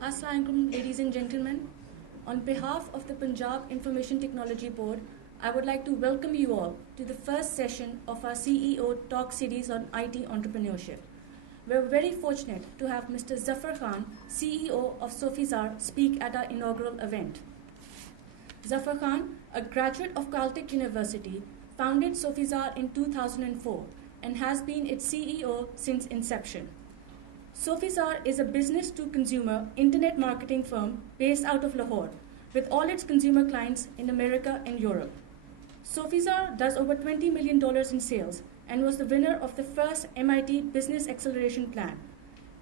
Assalamualaikum, ladies and gentlemen. On behalf of the Punjab Information Technology Board, I would like to welcome you all to the first session of our CEO Talk series on IT entrepreneurship. We're very fortunate to have Mr. Zafar Khan, CEO of Sofizar, speak at our inaugural event. Zafar Khan, a graduate of Caltech University, founded Sofizar in 2004 and has been its CEO since inception. Sofizar is a business-to-consumer internet marketing firm based out of Lahore, with all its consumer clients in America and Europe. Sofizar does over $20 million in sales and was the winner of the first MIT Business Acceleration Plan.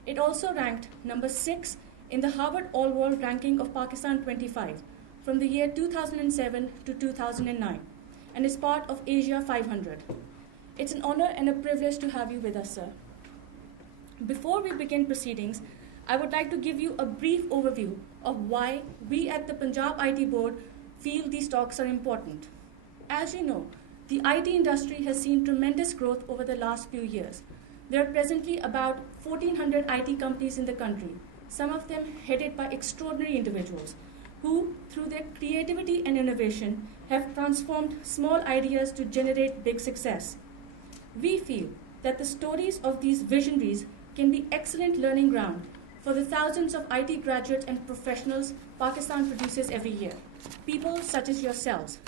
It also ranked number 6 in the Harvard All-World Ranking of Pakistan 25 from the year 2007 to 2009 and is part of Asia 500. It's an honor and a privilege to have you with us, sir. Before we begin proceedings, I would like to give you a brief overview of why we at the Punjab IT Board feel these talks are important. As you know, the IT industry has seen tremendous growth over the last few years. There are presently about 1,400 IT companies in the country, some of them headed by extraordinary individuals who, through their creativity and innovation, have transformed small ideas to generate big success. We feel that the stories of these visionaries can be excellent learning ground for the thousands of IT graduates and professionals Pakistan produces every year, people such as yourselves.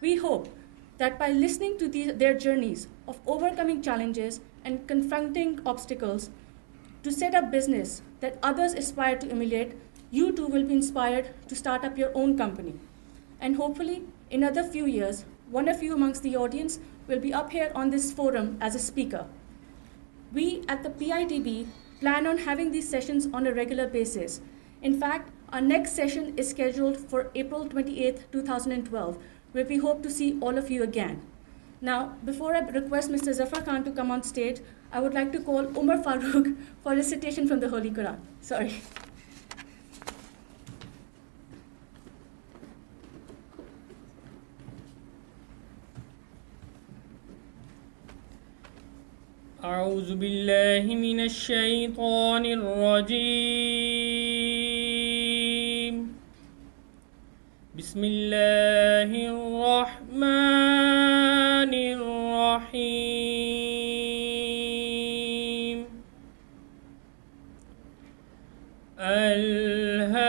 We hope that by listening to their journeys of overcoming challenges and confronting obstacles to set up business that others aspire to emulate, you too will be inspired to start up your own company. And hopefully, in another few years, one of you amongst the audience will be up here on this forum as a speaker. We at the PITB plan on having these sessions on a regular basis. In fact, our next session is scheduled for April 28, 2012, where we hope to see all of you again. Now, before I request Mr. Zafar Khan to come on stage, I would like to call Umar Farooq for a recitation from the Holy Quran. Sorry. أعوذ بالله من الشيطان الرجيم بسم الله الرحمن الرحيم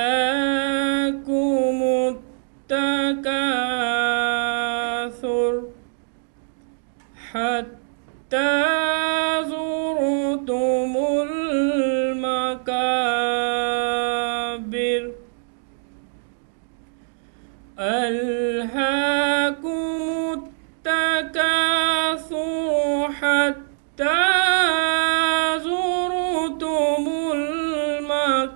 ألهاكم التكاثر حتى زرتم المقابر ألهاكم التكاثر حتى زرتم المقابر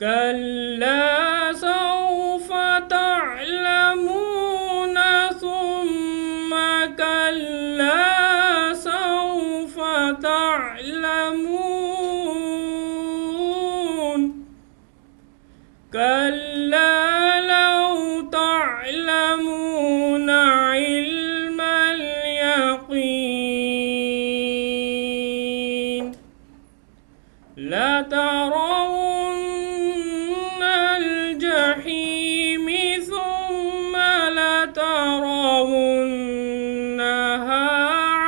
كلا سوف تعلمون ثم كلا سوف تعلمون كلا لو تعلمون علم اليقين لترون الجحيم ثم لترونها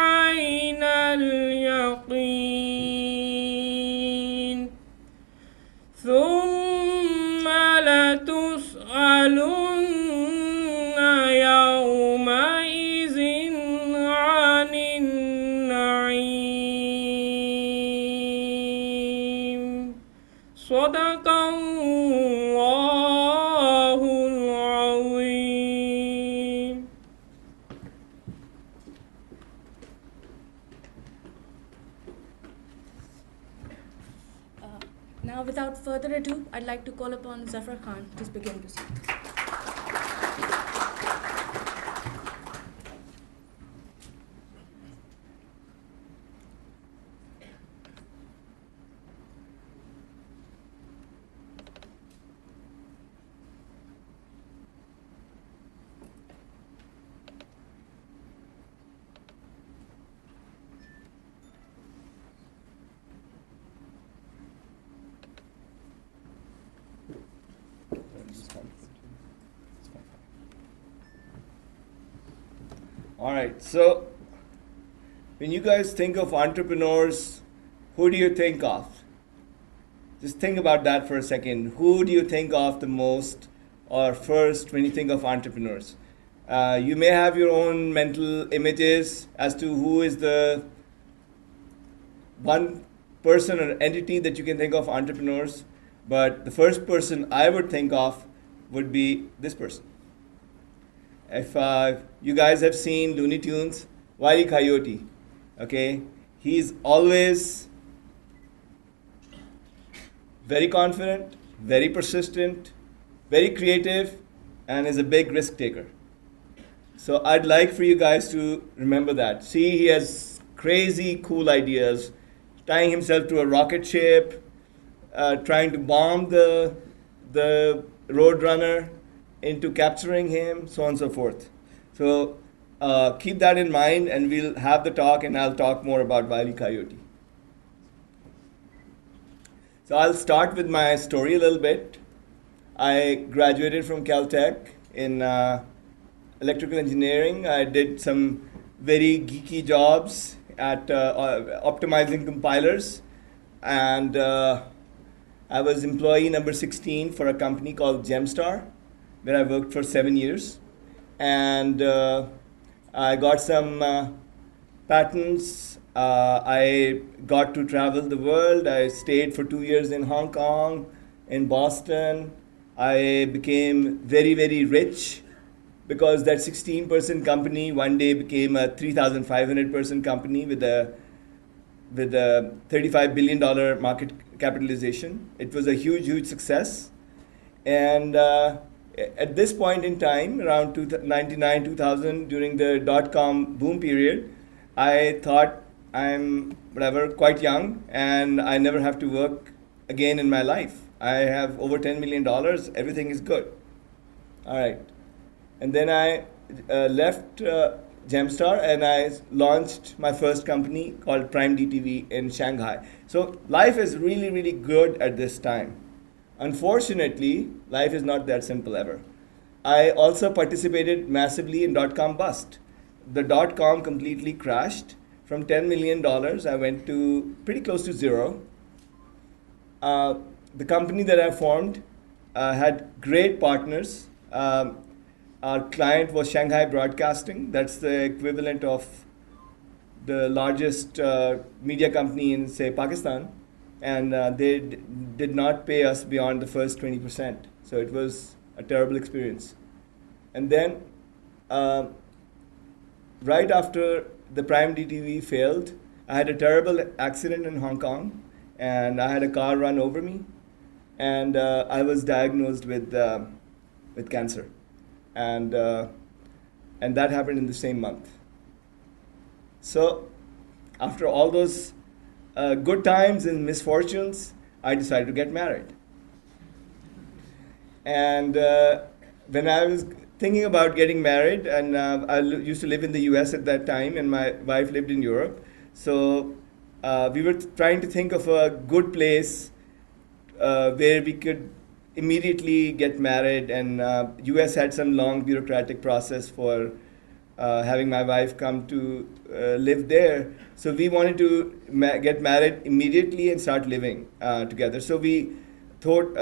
عين اليقين ثم لتسألن يومئذ عن النعيم صدق الله العظيم. Now, without further ado, I'd like to call upon Zafar Khan to begin proceedings. All right. So when you guys think of entrepreneurs, who do you think of? Just think about that for a second. Who do you think of the most or first when you think of entrepreneurs? You may have your own mental images as to who is the one person or entity that you can think of entrepreneurs, but the first person I would think of would be this person. If you guys have seen Looney Tunes, Wile E. Coyote, okay, he's always very confident, very persistent, very creative, and is a big risk taker. So I'd like for you guys to remember that. See, he has crazy cool ideas, tying himself to a rocket ship, trying to bomb the roadrunner into capturing him, so on and so forth. So keep that in mind, and we'll have the talk, and I'll talk more about Wile E. Coyote. So I'll start with my story a little bit. I graduated from Caltech in electrical engineering. I did some very geeky jobs at optimizing compilers, and I was employee number 16 for a company called Gemstar, where I worked for 7 years. And I got some patents. I got to travel the world. I stayed for 2 years in Hong Kong, in Boston. I became very, very rich because that 16-person company one day became a 3,500-person company with a $35 billion market capitalization. It was a huge, huge success. And at this point in time, around 99, 2000, during the dot-com boom period, I thought I'm quite young, and I never have to work again in my life. I have over $10 million. Everything is good. All right. And then I left Gemstar, and I launched my first company called Prime DTV in Shanghai. So life is really, really good at this time. Unfortunately, life is not that simple ever. I also participated massively in dot-com bust. The dot-com completely crashed. From $10 million, I went to pretty close to zero. The company that I formed had great partners. Our client was Shanghai Broadcasting. That's the equivalent of the largest media company in, say, Pakistan. And they did not pay us beyond the first 20%. So it was a terrible experience. And then, right after the Prime DTV failed, I had a terrible accident in Hong Kong, and I had a car run over me, and I was diagnosed with cancer. And that happened in the same month. So after all those good times and misfortunes, I decided to get married. And when I was thinking about getting married, and I used to live in the US at that time, and my wife lived in Europe. So we were trying to think of a good place where we could immediately get married, and US had some long bureaucratic process for having my wife come to live there. So we wanted to get married immediately and start living together. So we thought,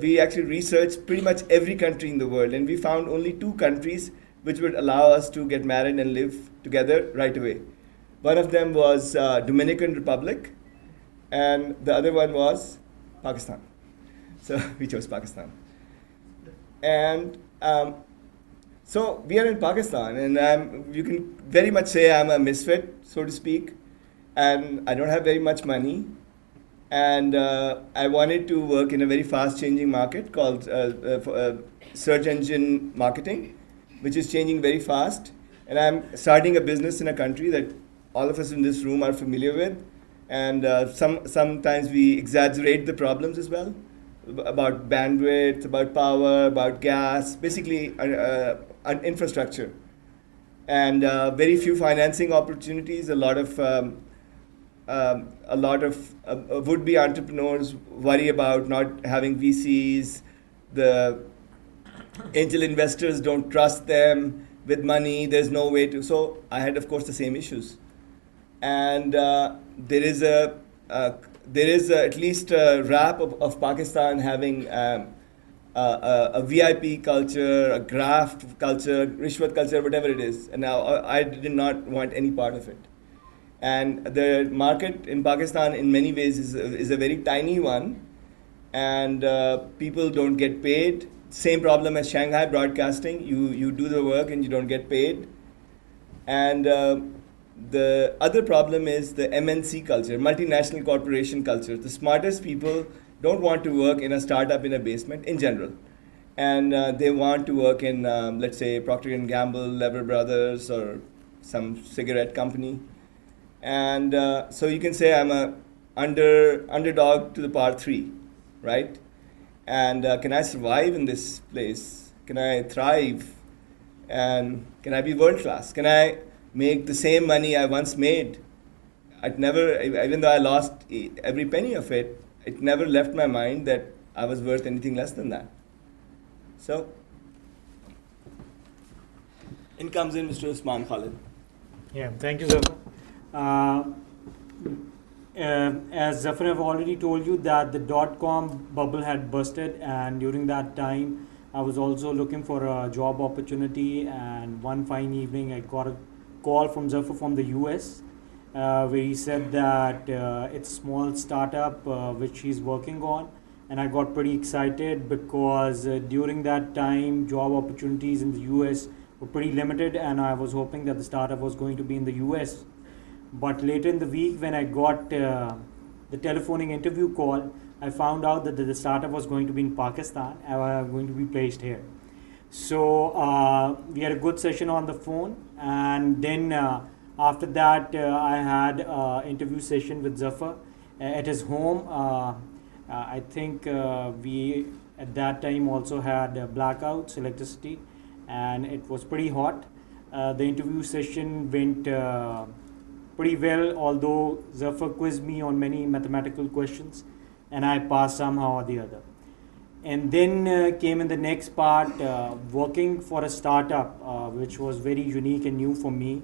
we actually researched pretty much every country in the world, and we found only 2 countries which would allow us to get married and live together right away. One of them was Dominican Republic, and the other one was Pakistan. So we chose Pakistan. And so we are in Pakistan, and you can very much say I'm a misfit, so to speak, and I don't have very much money. And I wanted to work in a very fast-changing market called search engine marketing, which is changing very fast. And I'm starting a business in a country that all of us in this room are familiar with. And sometimes we exaggerate the problems as well, about bandwidth, about power, about gas, basically infrastructure. And very few financing opportunities, a lot of would-be entrepreneurs worry about not having VCs. The angel investors don't trust them. with money. There's no way to. So I had, of course, the same issues. And there is at least a rap of Pakistan having a VIP culture, a graft culture, rishwat culture, whatever it is. And now I did not want any part of it. And the market in Pakistan, in many ways, is a very tiny one, and people don't get paid. Same problem as Shanghai broadcasting. You do the work and you don't get paid. And the other problem is the MNC culture, multinational corporation culture. The smartest people don't want to work in a startup in a basement in general, and they want to work in, let's say, Procter and Gamble, Lever Brothers, or some cigarette company. And so you can say I'm a underdog to the par three, right? And can I survive in this place? Can I thrive? And can I be world class? Can I make the same money I once made? I'd never, even though I lost every penny of it, it never left my mind that I was worth anything less than that. So, in comes in Mr. Usman Khalid. Yeah, thank you, Zafar. As Zafar have already told you that the dot-com bubble had busted, and during that time I was also looking for a job opportunity, and one fine evening I got a call from Zafar from the US, where he said that it's a small startup which he's working on, and I got pretty excited because during that time job opportunities in the US were pretty limited, and I was hoping that the startup was going to be in the US. But later in the week, when I got the telephoning interview call, I found out that the startup was going to be in Pakistan and I was going to be placed here. So we had a good session on the phone, and then after that I had an interview session with Zafar at his home. I think we at that time also had blackouts, electricity, and it was pretty hot. The interview session went pretty well, although Zafar quizzed me on many mathematical questions and I passed somehow or the other. And then came in the next part, working for a startup, which was very unique and new for me.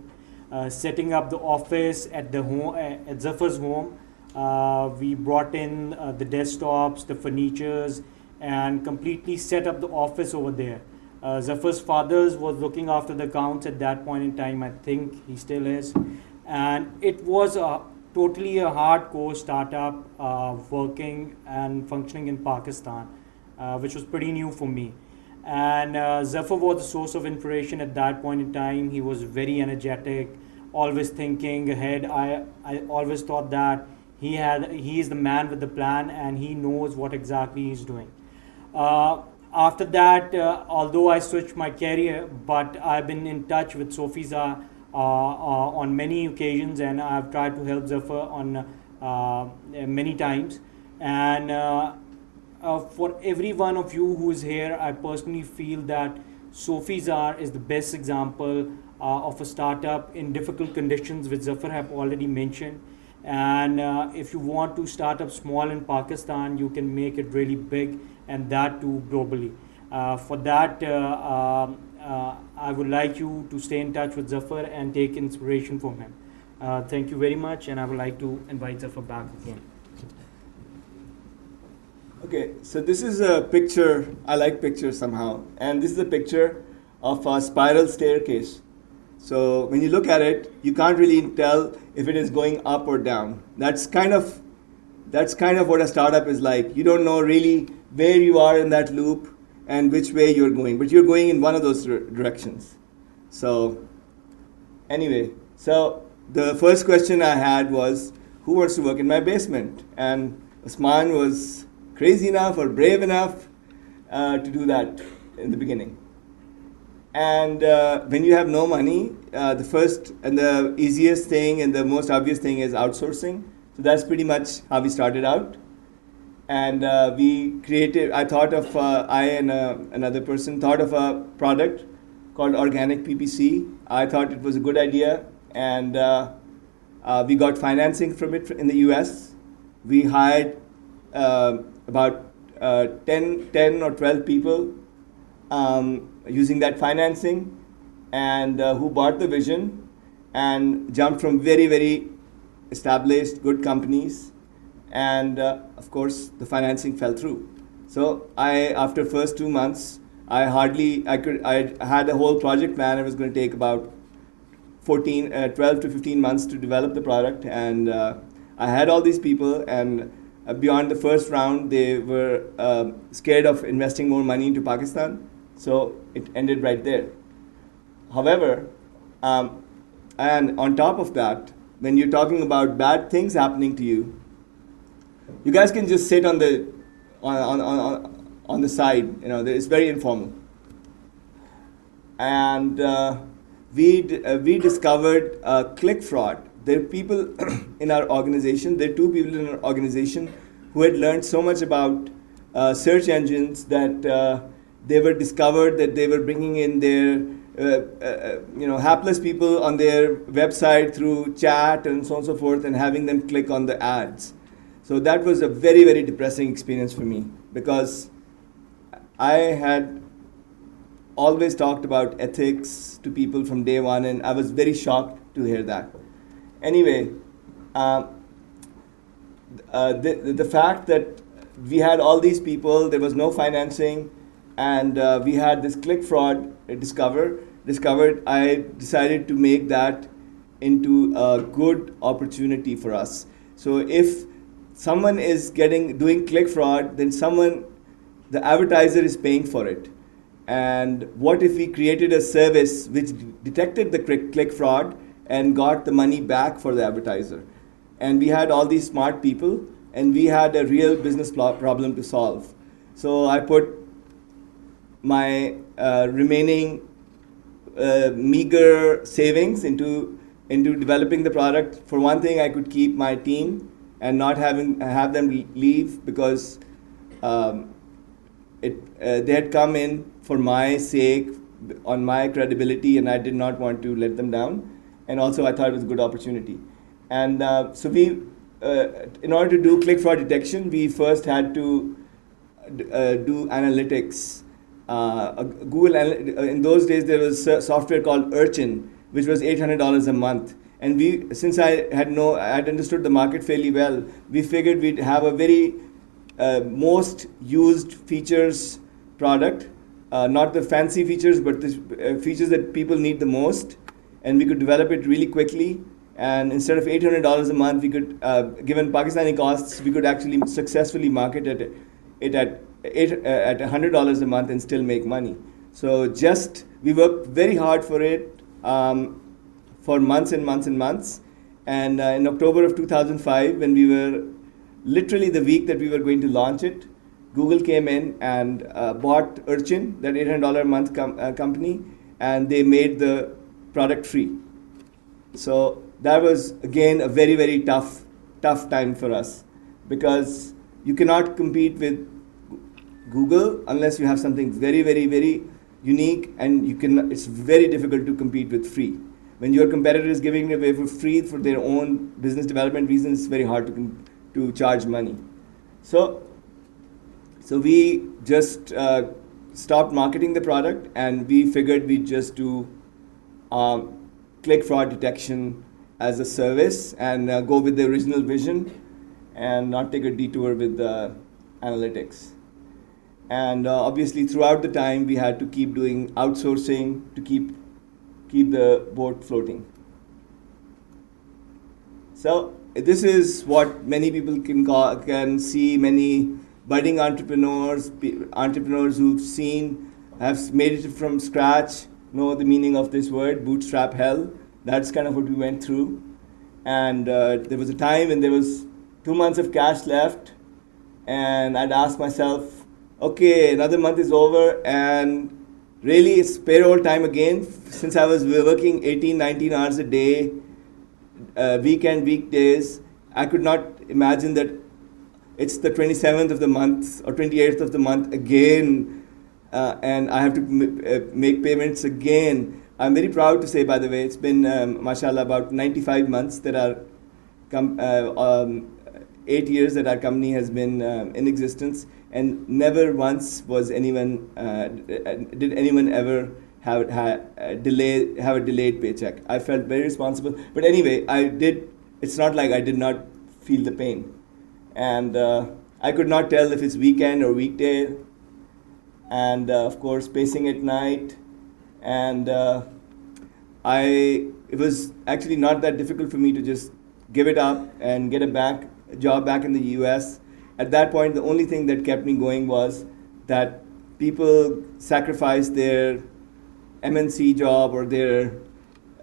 Setting up the office at the home, at Zafar's home. We brought in the desktops, the furnitures, and completely set up the office over there. Zafar's father was looking after the accounts at that point in time. I think he still is. And it was totally a hardcore startup working and functioning in Pakistan, which was pretty new for me. And Zafar was the source of inspiration at that point in time. He was very energetic, always thinking ahead. I always thought that he is the man with the plan and he knows what exactly he's doing. After that, although I switched my career, but I've been in touch with Sofizar on many occasions, and I've tried to help Zafar on many times. And for every one of you who is here, I personally feel that Sofizar is the best example of a startup in difficult conditions, which Zafar have already mentioned. And if you want to start up small in Pakistan, you can make it really big, and that too globally. For that, I would like you to stay in touch with Zafar and take inspiration from him. Thank you very much, and I would like to invite Zafar back again. Okay, so this is a picture. I like pictures somehow, and this is a picture of a spiral staircase. So when you look at it, you can't really tell if it is going up or down. That's kind of what a startup is like. You don't know really where you are in that loop and which way you're going, but you're going in one of those directions. So anyway, so the first question I had was, who wants to work in my basement? And Usman was crazy enough or brave enough to do that in the beginning. And when you have no money, the first and the easiest thing and the most obvious thing is outsourcing. So that's pretty much how we started out. And we created, I and another person thought of a product called organic PPC. I thought it was a good idea, and we got financing from it in the US. We hired about 10 or 12 people using that financing, and who bought the vision and jumped from very, very established, good companies. And of course, the financing fell through. So after first 2 months, I had a whole project plan. It was going to take about 12 to 15 months to develop the product. And I had all these people, and beyond the first round, they were scared of investing more money into Pakistan. So it ended right there. However, and on top of that, when you're talking about bad things happening to you, you guys can just sit on the side. It's very informal. And we discovered click fraud. There are people in our organization. There are 2 people in our organization who had learned so much about search engines that they were discovered that they were bringing in their hapless people on their website through chat and so on and so forth, and having them click on the ads. So that was a very, very depressing experience for me, because I had always talked about ethics to people from day one, and I was very shocked to hear that. Anyway, the fact that we had all these people, there was no financing, and we had this click fraud discovered, I decided to make that into a good opportunity for us. So if someone is doing click fraud, then the advertiser is paying for it. And what if we created a service which detected the click fraud and got the money back for the advertiser? And we had all these smart people, and we had a real business problem to solve. So I put my remaining meager savings into developing the product. For one thing, I could keep my team and not have them leave, because they had come in for my sake, on my credibility, and I did not want to let them down. And also, I thought it was a good opportunity. And so we, in order to do click fraud detection, we first had to do analytics. In those days, there was software called Urchin, which was $800 a month. And since I had understood the market fairly well, we figured we'd have a very most used features product, not the fancy features, but the features that people need the most, and we could develop it really quickly. And instead of $800 a month, we could, given Pakistani costs, we could actually successfully market it at $100 a month and still make money. So we worked very hard for it for months and months and months. And in October of 2005, when we were literally the week that we were going to launch it, Google came in and bought Urchin, that $800 a month company, and they made the product free. So that was, again, a very, very tough time for us, because you cannot compete with Google unless you have something very, very, very unique, and it's very difficult to compete with free. When your competitor is giving it away for free for their own business development reasons, it's very hard to charge money. So we just stopped marketing the product, and we figured we'd just do click fraud detection as a service and go with the original vision and not take a detour with the analytics. And obviously, throughout the time, we had to keep doing outsourcing to keep the boat floating. So this is what many people can see. Many budding entrepreneurs who've have made it from scratch, know the meaning of this word, bootstrap hell. That's kind of what we went through. And there was a time when there was 2 months of cash left, and I'd ask myself, okay, another month is over, and really it's payroll time again. Since I was working 18, 19 hours a day, weekdays, I could not imagine that it's the 27th of the month or 28th of the month again, and I have to make payments again. I'm very proud to say, by the way, it's been, mashallah, about 95 months that 8 years that our company has been in existence, and never once was did anyone ever have a delayed paycheck. I felt very responsible. But anyway, I did. It's not like I did not feel the pain, and I could not tell if it's weekend or weekday, and of course pacing at night, and it was actually not that difficult for me to just give it up and get a job back in the U.S. At that point, the only thing that kept me going was that people sacrificed their MNC job or their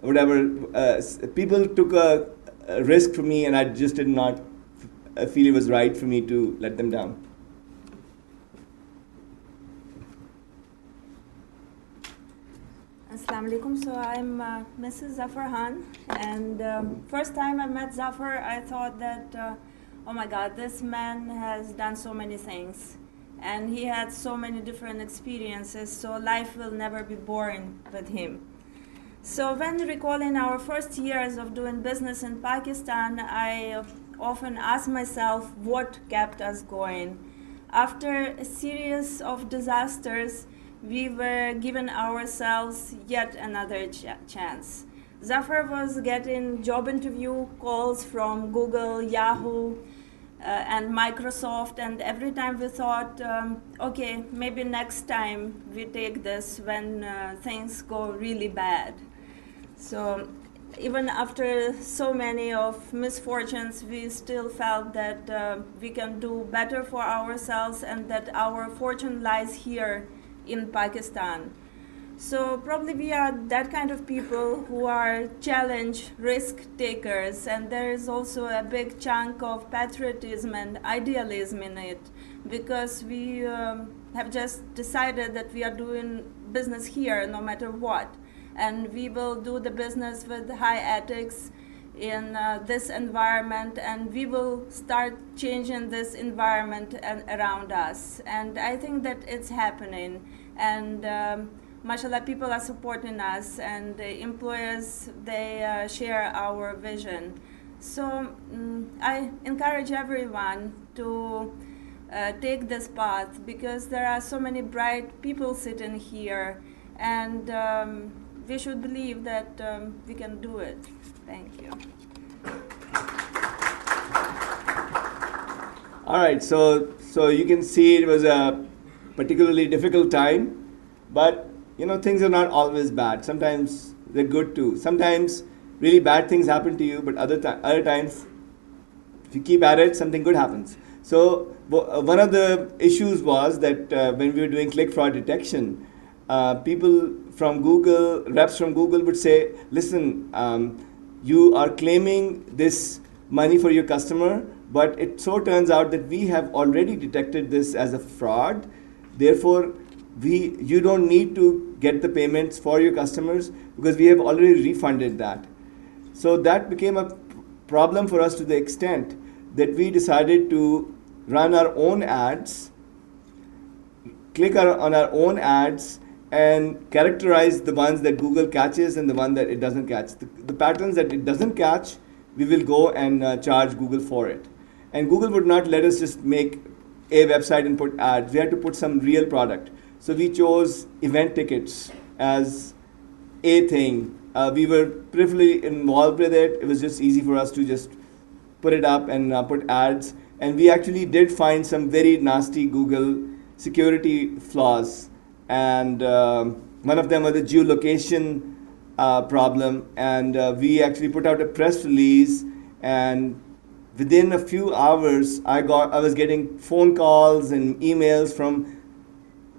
whatever. People took a risk for me, and I just did not feel it was right for me to let them down. Assalamu alaikum. So I'm Mrs. Zafar, and first time I met Zafar, I thought that, oh my God, this man has done so many things, and he had so many different experiences, so life will never be boring with him. So when recalling our first years of doing business in Pakistan, I often ask myself what kept us going. After a series of disasters, we were giving ourselves yet another chance. Zafar was getting job interview calls from Google, Yahoo, and Microsoft, and every time we thought, okay, maybe next time we take this when things go really bad. So even after so many of misfortunes, we still felt that we can do better for ourselves and that our fortune lies here in Pakistan. So probably we are that kind of people who are challenge risk takers, and there is also a big chunk of patriotism and idealism in it, because we have just decided that we are doing business here no matter what, and we will do the business with high ethics in this environment, and we will start changing this environment around us. And I think that it's happening, and mashallah, people are supporting us, and the employers, they share our vision. So I encourage everyone to take this path, because there are so many bright people sitting here, and we should believe that we can do it. Thank you. All right, so you can see it was a particularly difficult time, but things are not always bad. Sometimes they're good too. Sometimes really bad things happen to you, but other times, if you keep at it, something good happens. So one of the issues was that when we were doing click fraud detection, people from Google, reps from Google would say, listen, you are claiming this money for your customer, but it so turns out that we have already detected this as a fraud. Therefore, you don't need to get the payments for your customers because we have already refunded that. So that became a problem for us to the extent that we decided to run our own ads, click on our own ads, and characterize the ones that Google catches and the one that it doesn't catch. The patterns that it doesn't catch, we will go and charge Google for it. And Google would not let us just make a website and put ads. We had to put some real product. So we chose event tickets as a thing. We were peripherally involved with it. It was just easy for us to just put it up and put ads. And we actually did find some very nasty Google security flaws. And one of them was the geolocation problem. And we actually put out a press release, and within a few hours, I was getting phone calls and emails from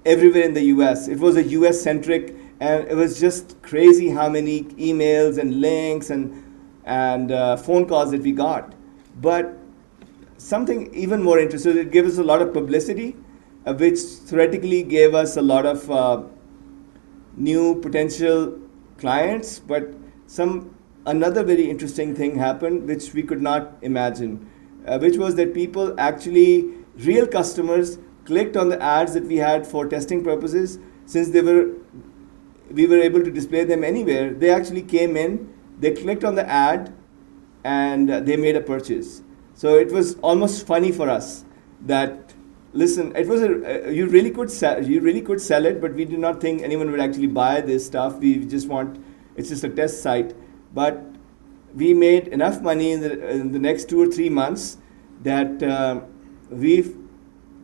everywhere in the US. It was a US-centric, and it was just crazy how many emails and links and phone calls that we got. But something even more interesting, it gave us a lot of publicity, which theoretically gave us a lot of new potential clients. But another very interesting thing happened, which we could not imagine, which was that people actually, real customers, clicked on the ads that we had for testing purposes. Since we were able to display them anywhere, they actually came in, they clicked on the ad, and they made a purchase. So it was almost funny for us that listen, it was you really could sell it, but we did not think anyone would actually buy this stuff. We just want, it's just a test site. But we made enough money in the next 2 or 3 months that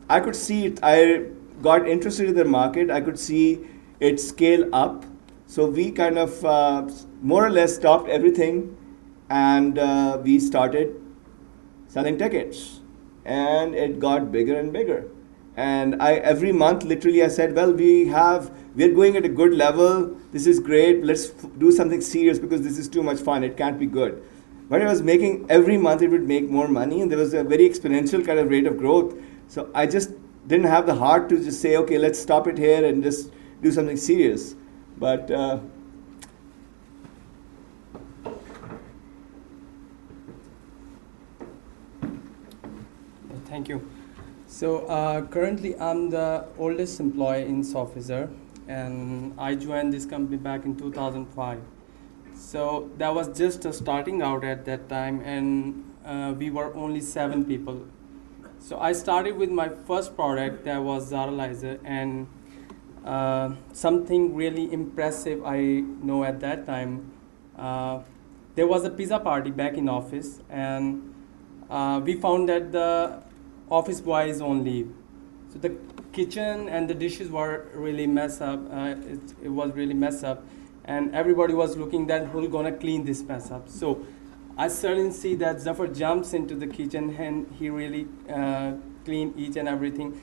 I could see it. I got interested in the market. I could see it scale up. So we kind of more or less stopped everything, and we started selling tickets, and it got bigger and bigger. And every month, literally, I said, well, we're going at a good level. This is great. Let's do something serious because this is too much fun. It can't be good. But I was making, every month it would make more money, and there was a very exponential kind of rate of growth. So I just didn't have the heart to just say, okay, let's stop it here and just do something serious. But thank you. So currently I'm the oldest employee in Sofizar, and I joined this company back in 2005. So that was just starting out at that time, and we were only 7 people. So I started with my first product, that was Zaralizer, and something really impressive I know at that time. There was a pizza party back in office, and we found that the office boy is on leave. So the kitchen and the dishes were really messed up. It was really messed up, and everybody was looking that who's gonna clean this mess up. So I suddenly see that Zafar jumps into the kitchen and he really cleaned each and everything.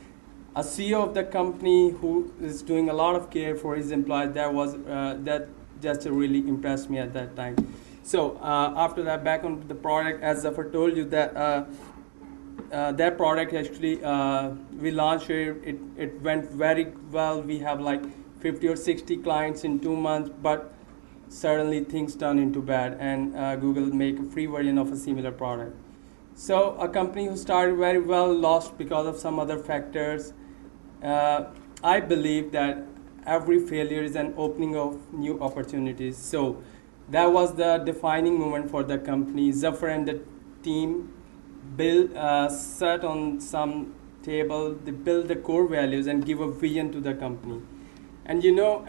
A CEO of the company who is doing a lot of care for his employees, that just really impressed me at that time. So after that, back on the product, as Zafar told you, that that product actually, we launched it, it went very well. We have like 50 or 60 clients in 2 months, but suddenly things turn into bad, and Google make a free version of a similar product. So a company who started very well lost because of some other factors. I believe that every failure is an opening of new opportunities. So that was the defining moment for the company. Zafar and the team sat on some table, they build the core values and give a vision to the company. And you know,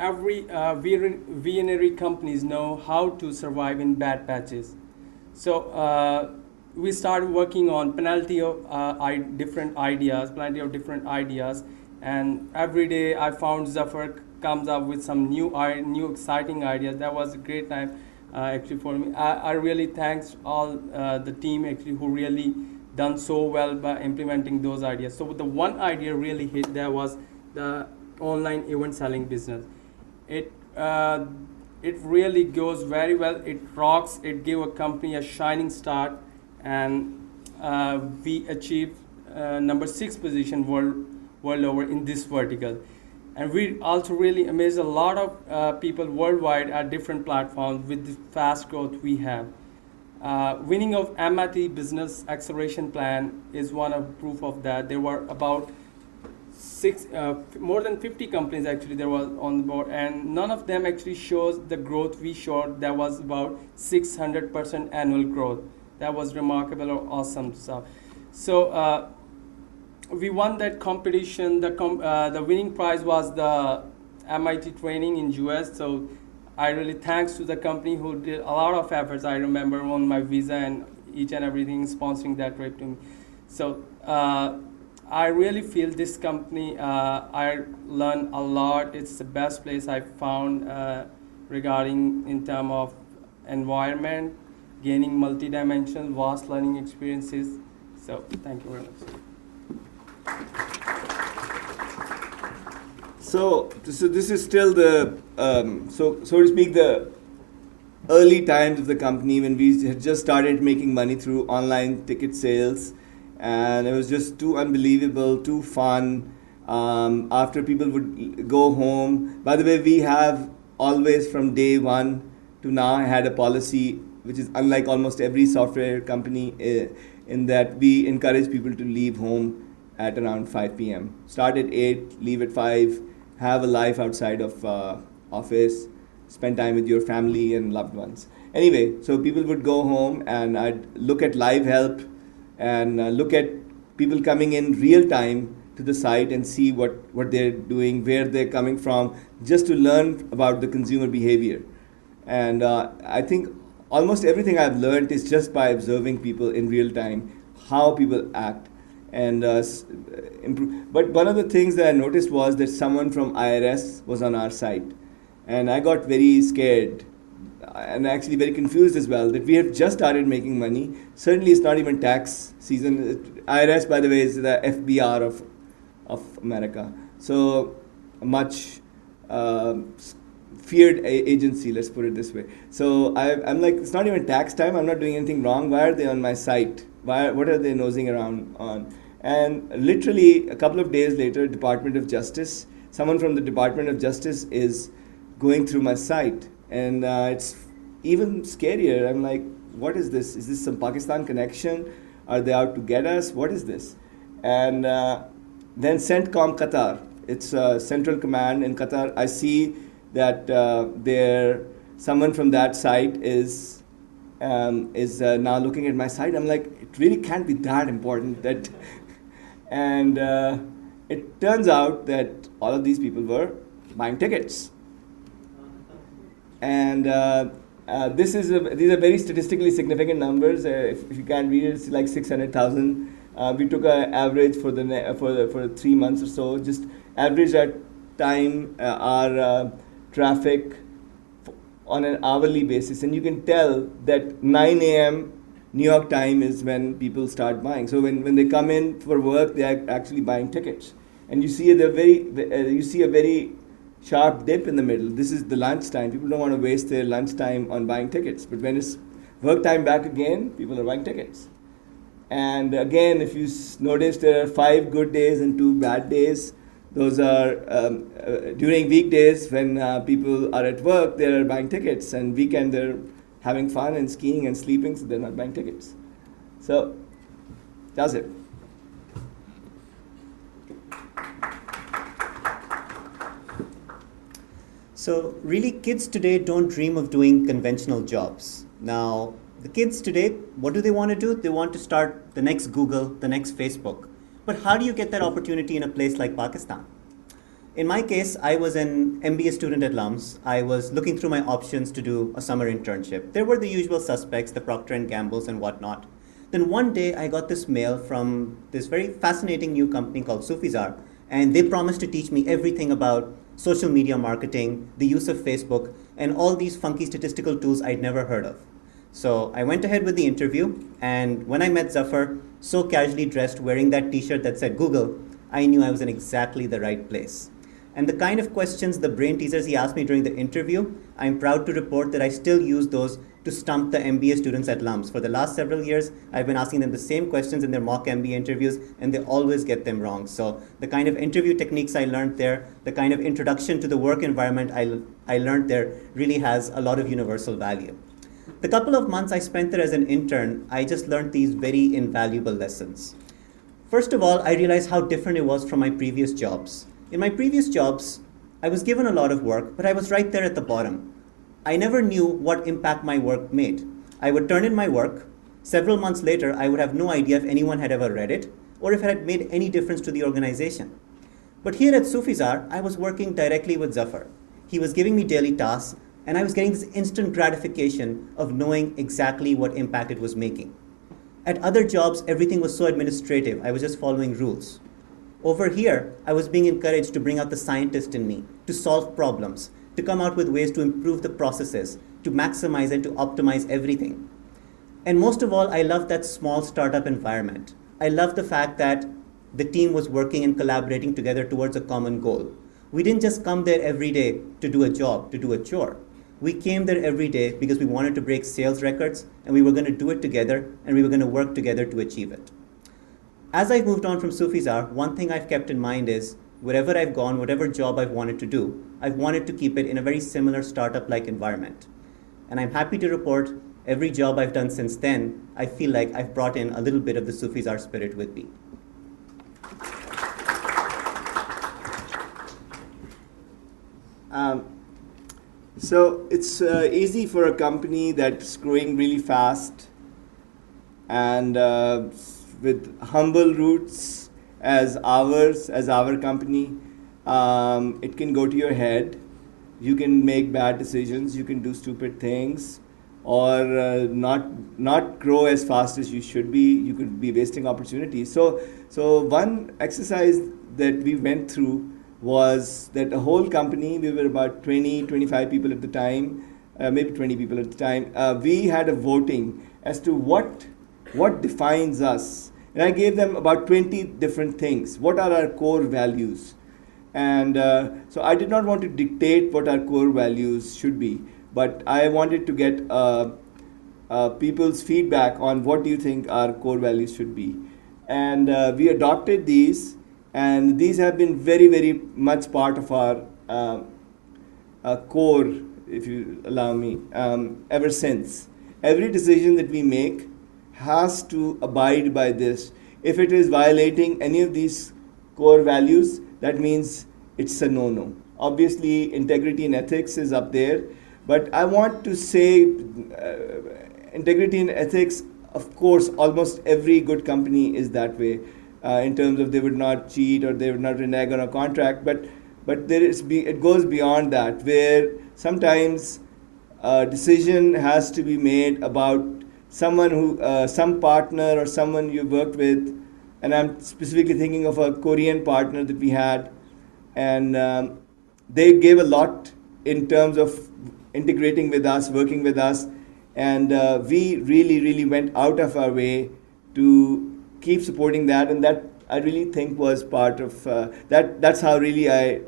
every visionary companies know how to survive in bad patches. So we started working on plenty of different ideas, and every day I found Zafar comes up with some new exciting ideas. That was a great time actually for me. I really thanks all the team actually who really done so well by implementing those ideas. So the one idea really hit there was the online event selling business. It really goes very well. It rocks. It gave a company a shining start, and we achieved number 6 position world over in this vertical. And we also really amazed a lot of people worldwide at different platforms with the fast growth we have. Winning of MIT Business Acceleration Plan is one of proof of that. There were about more than 50 companies actually there was on the board, and none of them actually shows the growth we showed. That was about 600% annual growth. That was remarkable or awesome stuff. So we won that competition. The winning prize was the MIT training in US. So I really thanks to the company who did a lot of efforts. I remember on my visa and each and everything sponsoring that trip to me. So I really feel this company, I learned a lot. It's the best place I found regarding in terms of environment, gaining multi-dimensional, vast learning experiences. So thank you very much. So this is still the, so to speak, the early times of the company when we had just started making money through online ticket sales. And it was just too unbelievable, too fun. After people would go home. By the way, we have always from day one to now had a policy which is unlike almost every software company in that we encourage people to leave home at around 5 p.m. Start at 8, leave at 5, have a life outside of office, spend time with your family and loved ones. Anyway, so people would go home and I'd look at live help and look at people coming in real time to the site and see what they're doing, where they're coming from, just to learn about the consumer behavior. And I think almost everything I've learned is just by observing people in real time, how people act. And but one of the things that I noticed was that someone from IRS was on our site. And I got very scared and actually very confused as well that we have just started making money. Certainly it's not even tax season. IRS, by the way, is the FBR of America. So a much feared agency, let's put it this way. So I'm like, it's not even tax time. I'm not doing anything wrong. Why are they on my site? What are they nosing around on? And literally a couple of days later, Department of Justice, someone from the Department of Justice is going through my site. And it's even scarier. I'm like, what is this? Is this some Pakistan connection? Are they out to get us? What is this? And then CENTCOM Qatar. It's Central Command in Qatar. I see that someone from that site is now looking at my site. I'm like, it really can't be that important. And it turns out that all of these people were buying tickets. And these are very statistically significant numbers. If you can read it, it's like 600,000. We took an average for 3 months or so. Just average at time our traffic on an hourly basis, and you can tell that 9 a.m. New York time is when people start buying. So when they come in for work, they are actually buying tickets, and you see a very sharp dip in the middle. This is the lunch time. People don't want to waste their lunch time on buying tickets, but when it's work time back again, people are buying tickets. And again, if you notice, there are 5 good days and 2 bad days. Those are during weekdays when people are at work, they're buying tickets, and weekend they're having fun and skiing and sleeping, so they're not buying tickets. So that's it. So really, kids today don't dream of doing conventional jobs. Now, the kids today, what do they want to do? They want to start the next Google, the next Facebook. But how do you get that opportunity in a place like Pakistan? In my case, I was an MBA student at LUMS. I was looking through my options to do a summer internship. There were the usual suspects, the Procter & Gamble's and whatnot. Then one day I got this mail from this very fascinating new company called Sofizar, and they promised to teach me everything about social media marketing, the use of Facebook, and all these funky statistical tools I'd never heard of. So I went ahead with the interview, and when I met Zafar, so casually dressed, wearing that t-shirt that said Google, I knew I was in exactly the right place. And the kind of questions, the brain teasers he asked me during the interview, I'm proud to report that I still use those to stump the MBA students at LUMS. For the last several years, I've been asking them the same questions in their mock MBA interviews, and they always get them wrong. So the kind of interview techniques I learned there, the kind of introduction to the work environment I learned there really has a lot of universal value. The couple of months I spent there as an intern, I just learned these very invaluable lessons. First of all, I realized how different it was from my previous jobs. In my previous jobs, I was given a lot of work, but I was right there at the bottom. I never knew what impact my work made. I would turn in my work. Several months later, I would have no idea if anyone had ever read it or if it had made any difference to the organization. But here at Sofizar, I was working directly with Zafar. He was giving me daily tasks, and I was getting this instant gratification of knowing exactly what impact it was making. At other jobs, everything was so administrative. I was just following rules. Over here, I was being encouraged to bring out the scientist in me, to solve problems, to come out with ways to improve the processes, to maximize and to optimize everything. And most of all, I loved that small startup environment. I loved the fact that the team was working and collaborating together towards a common goal. We didn't just come there every day to do a job, to do a chore. We came there every day because we wanted to break sales records, and we were going to do it together, and we were going to work together to achieve it. As I've moved on from Sofizar, one thing I've kept in mind is wherever I've gone, whatever job I've wanted to do, I've wanted to keep it in a very similar startup-like environment. And I'm happy to report every job I've done since then, I feel like I've brought in a little bit of the Sofizar spirit with me. So it's easy for a company that's growing really fast and with humble roots as ours, as our company, it can go to your head. You can make bad decisions. You can do stupid things, or not grow as fast as you should be. You could be wasting opportunities. So one exercise that we went through was that a whole company, we were about 20, 25 people at the time, maybe 20 people at the time. We had a voting as to what defines us. And I gave them about 20 different things. What are our core values? And so I did not want to dictate what our core values should be, but I wanted to get people's feedback on what do you think our core values should be. And we adopted these, and these have been very, very much part of our core, if you allow me, ever since. Every decision that we make has to abide by this. If it is violating any of these core values, that means it's a no-no. Obviously, integrity and ethics is up there, but I want to say integrity and ethics, of course, almost every good company is that way, in terms of they would not cheat or they would not renege on a contract, but it goes beyond that, where sometimes a decision has to be made about someone who, some partner or someone you worked with, and I'm specifically thinking of a Korean partner that we had, and they gave a lot in terms of integrating with us, working with us, and we really, really went out of our way to keep supporting that, and that I really think was part of that's how really I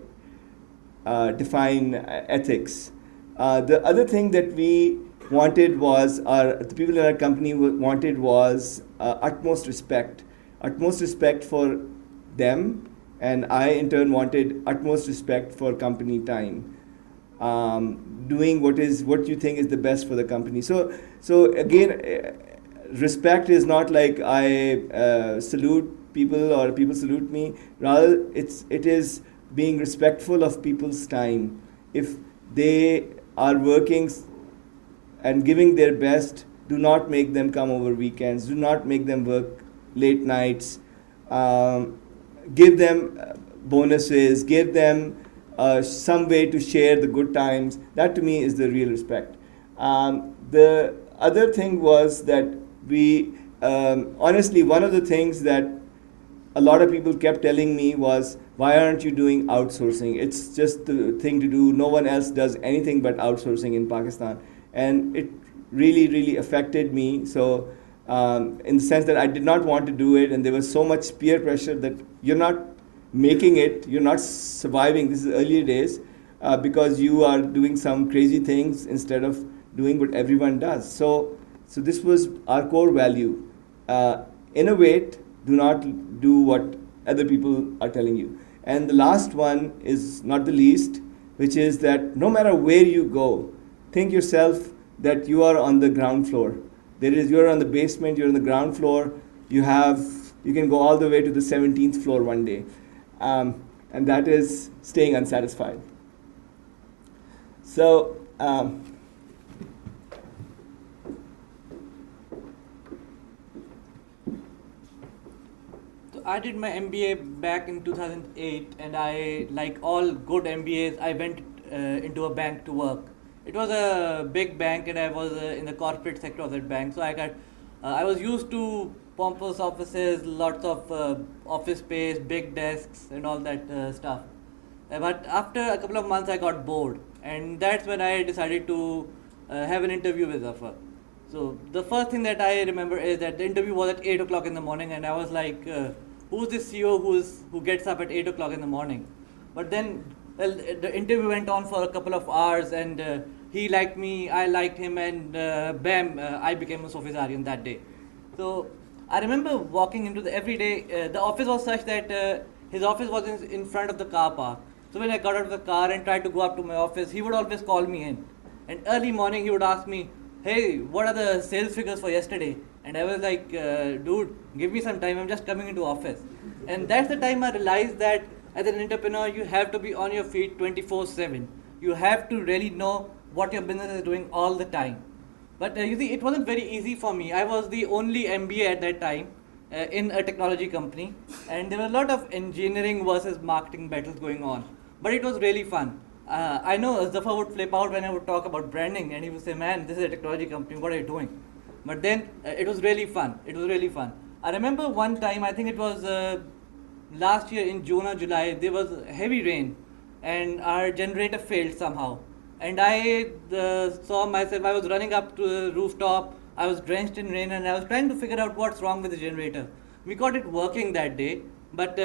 define ethics. The other thing that we wanted was, the people in our company wanted was utmost respect for them, and I in turn wanted utmost respect for company time. Doing what you think is the best for the company. So again, respect is not like I salute people or people salute me. Rather, it is being respectful of people's time. If they are working and giving their best, do not make them come over weekends. Do not make them work late nights. Give them bonuses. Give them some way to share the good times. That to me is the real respect. The other thing was that we, honestly, one of the things that a lot of people kept telling me was, why aren't you doing outsourcing? It's just the thing to do. No one else does anything but outsourcing in Pakistan. And it really, really affected me. So in the sense that I did not want to do it, and there was so much peer pressure that you're not making it, you're not surviving. This is earlier days, because you are doing some crazy things instead of doing what everyone does. So this was our core value. Innovate, do not do what other people are telling you. And the last one is not the least, which is that no matter where you go, think yourself that you are on the ground floor. You're on the basement, you're on the ground floor, you can go all the way to the 17th floor one day. And that is staying unsatisfied. So, I did my MBA back in 2008, and I, like all good MBAs, I went into a bank to work. It was a big bank, and I was in the corporate sector of that bank. So I was used to pompous offices, lots of office space, big desks, and all that stuff. But after a couple of months, I got bored, and that's when I decided to have an interview with Zafar. So the first thing that I remember is that the interview was at 8 o'clock in the morning, and I was like, who's this CEO who gets up at 8 o'clock in the morning? But then, well, the interview went on for a couple of hours, and he liked me, I liked him, and bam, I became a Sofizarian that day. So I remember walking into every day, the office was such that his office was in front of the car park. So when I got out of the car and tried to go up to my office, he would always call me in. And early morning, he would ask me, hey, what are the sales figures for yesterday? And I was like, dude, give me some time, I'm just coming into office. And that's the time I realized that as an entrepreneur, you have to be on your feet 24/7. You have to really know what your business is doing all the time. But you see, it wasn't very easy for me. I was the only MBA at that time. in a technology company, and there were a lot of engineering versus marketing battles going on. But it was really fun. I know Zafar would flip out when I would talk about branding, and he would say, "Man, this is a technology company. What are you doing?" But then it was really fun. It was really fun. I remember one time, I think it was last year in June or July, there was heavy rain, and our generator failed somehow. And I saw myself, I was running up to the rooftop, I was drenched in rain, and I was trying to figure out what's wrong with the generator. We got it working that day, but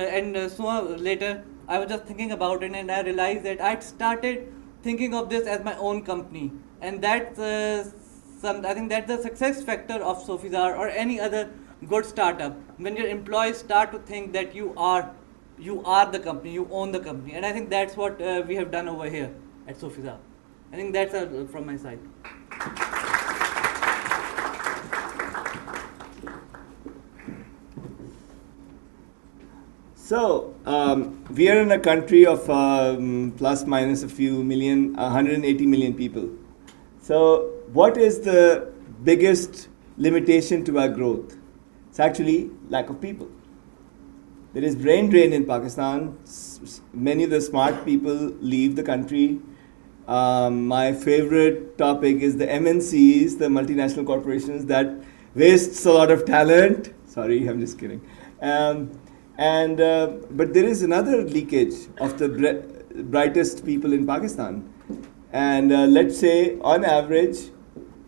so later, I was just thinking about it, and I realized that I'd started thinking of this as my own company. And that's I think that's the success factor of Sofizar or any other good startup. When your employees start to think that you are the company, you own the company. And I think that's what we have done over here at Sofizar. I think that's from my side. So, we are in a country of plus minus a few million, 180 million people. So, what is the biggest limitation to our growth? It's actually lack of people. There is brain drain in Pakistan. Many of the smart people leave the country. My favorite topic is the MNCs, the multinational corporations that wastes a lot of talent. Sorry, I'm just kidding. But there is another leakage of the brightest people in Pakistan. And let's say, on average,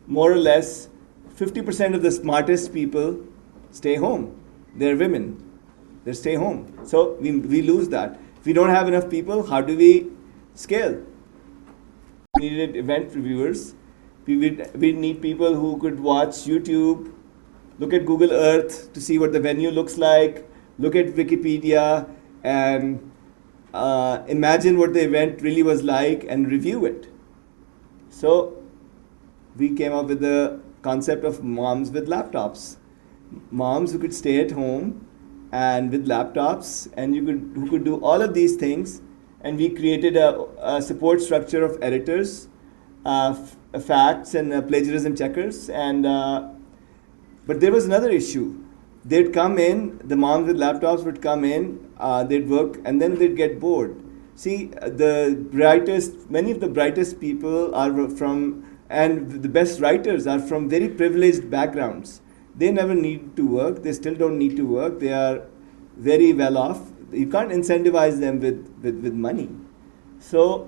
more or less, 50% of the smartest people stay home. They're women. They stay home. So we lose that. If we don't have enough people, how do we scale? We needed event reviewers. We need people who could watch YouTube, look at Google Earth to see what the venue looks like, look at Wikipedia, and imagine what the event really was like and review it. So we came up with the concept of moms with laptops. Moms who could stay at home and with laptops, and who could do all of these things. And we created a support structure of editors, facts, and plagiarism checkers. But there was another issue. They'd come in, the moms with laptops would come in, they'd work, and then they'd get bored. See, many of the brightest people are from, and the best writers are from very privileged backgrounds. They never need to work. They still don't need to work. They are very well off. You can't incentivize them with money. So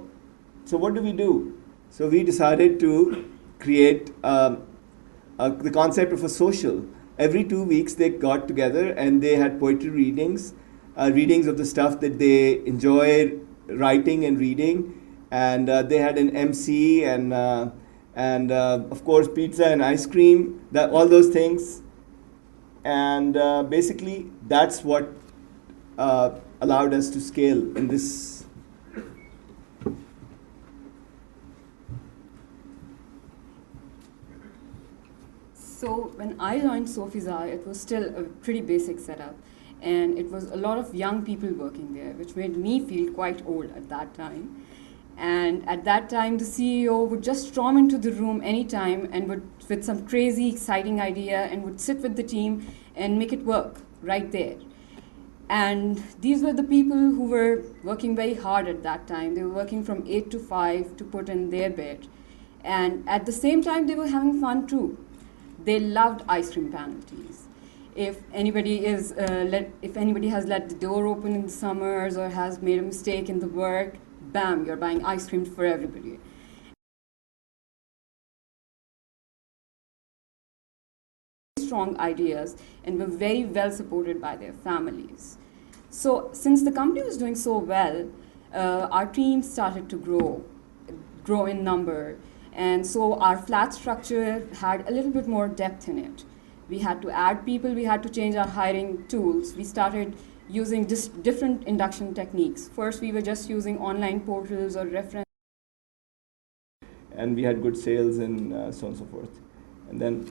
what do? So we decided to create the concept of a social. Every 2 weeks they got together and they had poetry readings, readings of the stuff that they enjoy writing and reading, and they had an MC and of course pizza and ice cream, all those things. And basically that's what allowed us to scale in this. So when I joined Sofizar, it was still a pretty basic setup, and it was a lot of young people working there, which made me feel quite old at that time. And at that time, the CEO would just storm into the room anytime and would, with some crazy, exciting idea, and would sit with the team and make it work right there. And these were the people who were working very hard at that time. They were working from 8 to 5 to put in their bit. And at the same time, they were having fun too. They loved ice cream penalties. If anybody has let the door open in the summers or has made a mistake in the work, bam, you're buying ice cream for everybody. Strong ideas and were very well supported by their families. So since the company was doing so well, our team started to grow in number. And so our flat structure had a little bit more depth in it. We had to add people, we had to change our hiring tools. We started using different induction techniques. First, we were just using online portals or reference. And we had good sales and so on and so forth. And then.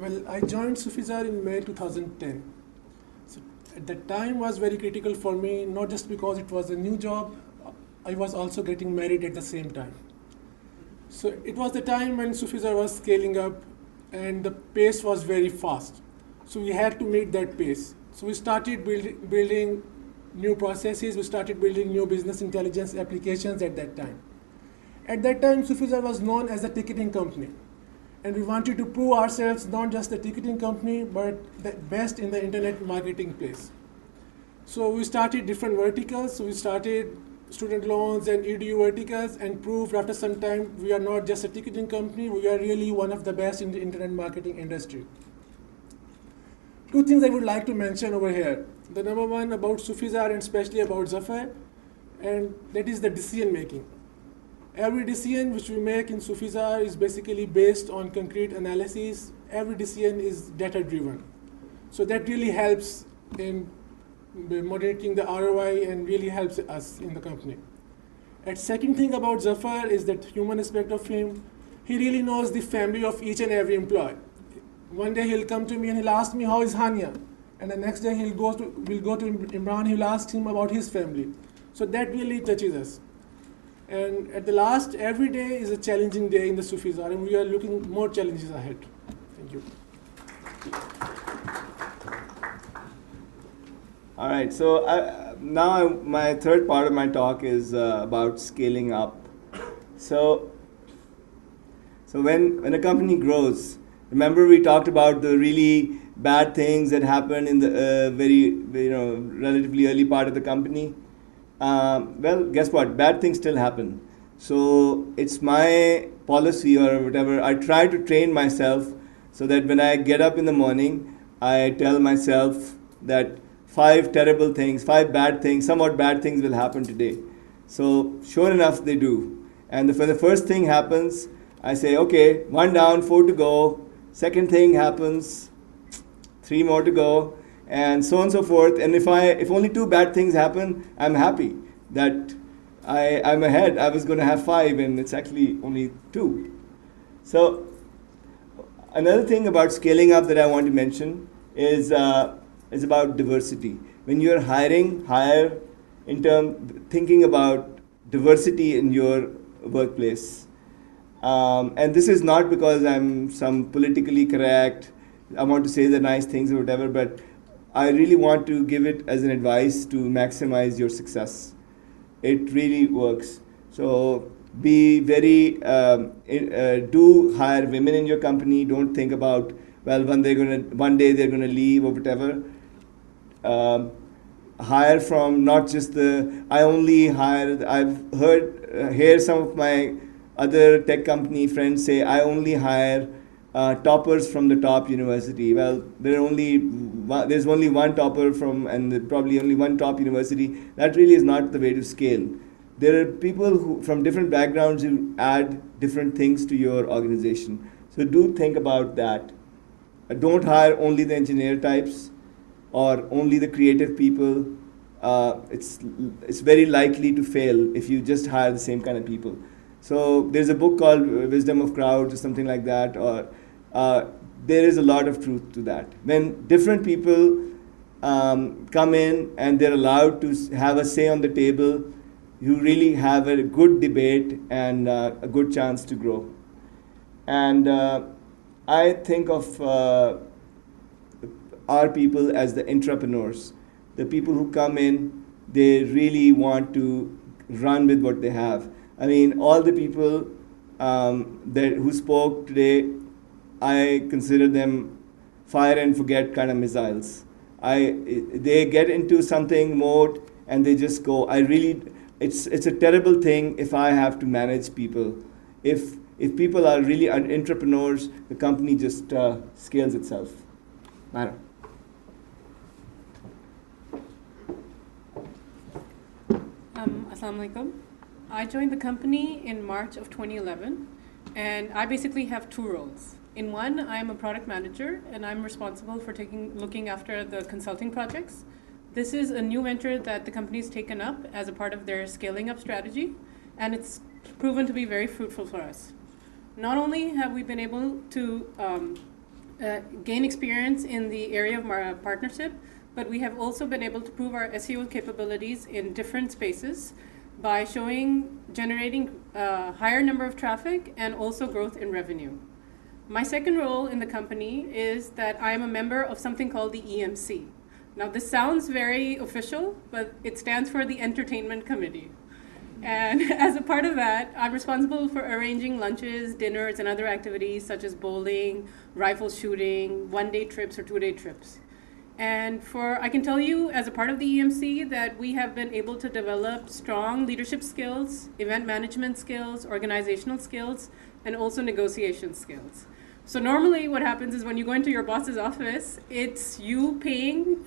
Well, I joined Sofizar in May 2010. So at that time was very critical for me, not just because it was a new job, I was also getting married at the same time. So it was the time when Sofizar was scaling up and the pace was very fast. So we had to meet that pace. So we started building new processes, we started building new business intelligence applications at that time. At that time, Sofizar was known as a ticketing company. And we wanted to prove ourselves not just a ticketing company, but the best in the internet marketing place. So we started different verticals. So we started student loans and EDU verticals and proved after some time we are not just a ticketing company, we are really one of the best in the internet marketing industry. Two things I would like to mention over here. The number one about Sofizar and especially about Zafar, and that is the decision making. Every decision which we make in Sofizar is basically based on concrete analysis. Every decision is data driven. So that really helps in monitoring the ROI and really helps us in the company. And second thing about Zafar is that human aspect of him. He really knows the family of each and every employee. One day he'll come to me and he'll ask me, how is Hania? And the next day we'll go to Imran, he'll ask him about his family. So that really touches us. And at the last, every day is a challenging day in the Sofizar, and we are looking more challenges ahead. Thank you. All right, so my third part of my talk is about scaling up. So when a company grows, remember we talked about the really bad things that happen in the relatively early part of the company. Well, guess what? Bad things still happen. So it's my policy or whatever. I try to train myself so that when I get up in the morning, I tell myself that 5 terrible things, 5 bad things, somewhat bad things will happen today. So sure enough, they do. And when the first thing happens, I say, okay, 1 down, 4 to go. Second thing happens, 3 more to go, and so on and so forth. And if only 2 bad things happen, I'm happy that I'm ahead. I was going to have 5, and it's actually only 2. So another thing about scaling up that I want to mention is about diversity. When you're hiring, hire thinking about diversity in your workplace. And this is not because I'm some politically correct, I want to say the nice things or whatever, but I really want to give it as an advice to maximize your success. It really works. So be very, do hire women in your company. Don't think about, well, one day they're gonna leave or whatever. Hire from not just I've heard some of my other tech company friends say, I only hire toppers from the top university. Well, there's only one topper and probably only one top university. That really is not the way to scale. There are people who from different backgrounds who add different things to your organization. So do think about that. Don't hire only the engineer types or only the creative people. It's very likely to fail if you just hire the same kind of people. So there's a book called Wisdom of Crowds or something like that, or there is a lot of truth to that. When different people come in and they're allowed to have a say on the table, you really have a good debate and a good chance to grow. And I think of our people as the entrepreneurs, the people who come in, they really want to run with what they have. I mean, all the people who spoke today, I consider them fire and forget kind of missiles. They get into something mode and they just go. It's a terrible thing if I have to manage people. If people are really entrepreneurs, the company just scales itself. Madam. Assalamu alaikum. I joined the company in March of 2011, and I basically have 2 roles. In one, I'm a product manager, and I'm responsible for looking after the consulting projects. This is a new venture that the company's taken up as a part of their scaling up strategy, and it's proven to be very fruitful for us. Not only have we been able to gain experience in the area of partnership, but we have also been able to prove our SEO capabilities in different spaces by generating a higher number of traffic and also growth in revenue. My second role in the company is that I am a member of something called the EMC. Now, this sounds very official, but it stands for the Entertainment Committee. And as a part of that, I'm responsible for arranging lunches, dinners, and other activities such as bowling, rifle shooting, one-day trips or two-day trips. And I can tell you, as a part of the EMC, that we have been able to develop strong leadership skills, event management skills, organizational skills, and also negotiation skills. So normally what happens is when you go into your boss's office, it's you paying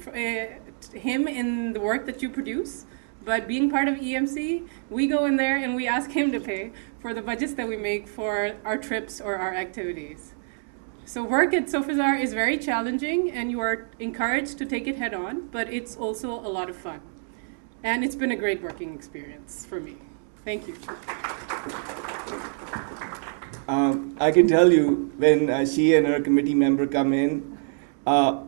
him in the work that you produce. But being part of EMC, we go in there and we ask him to pay for the budgets that we make for our trips or our activities. So work at Sofizar is very challenging, and you are encouraged to take it head on, but it's also a lot of fun. And it's been a great working experience for me. Thank you. I can tell you, when she and her committee member come in, if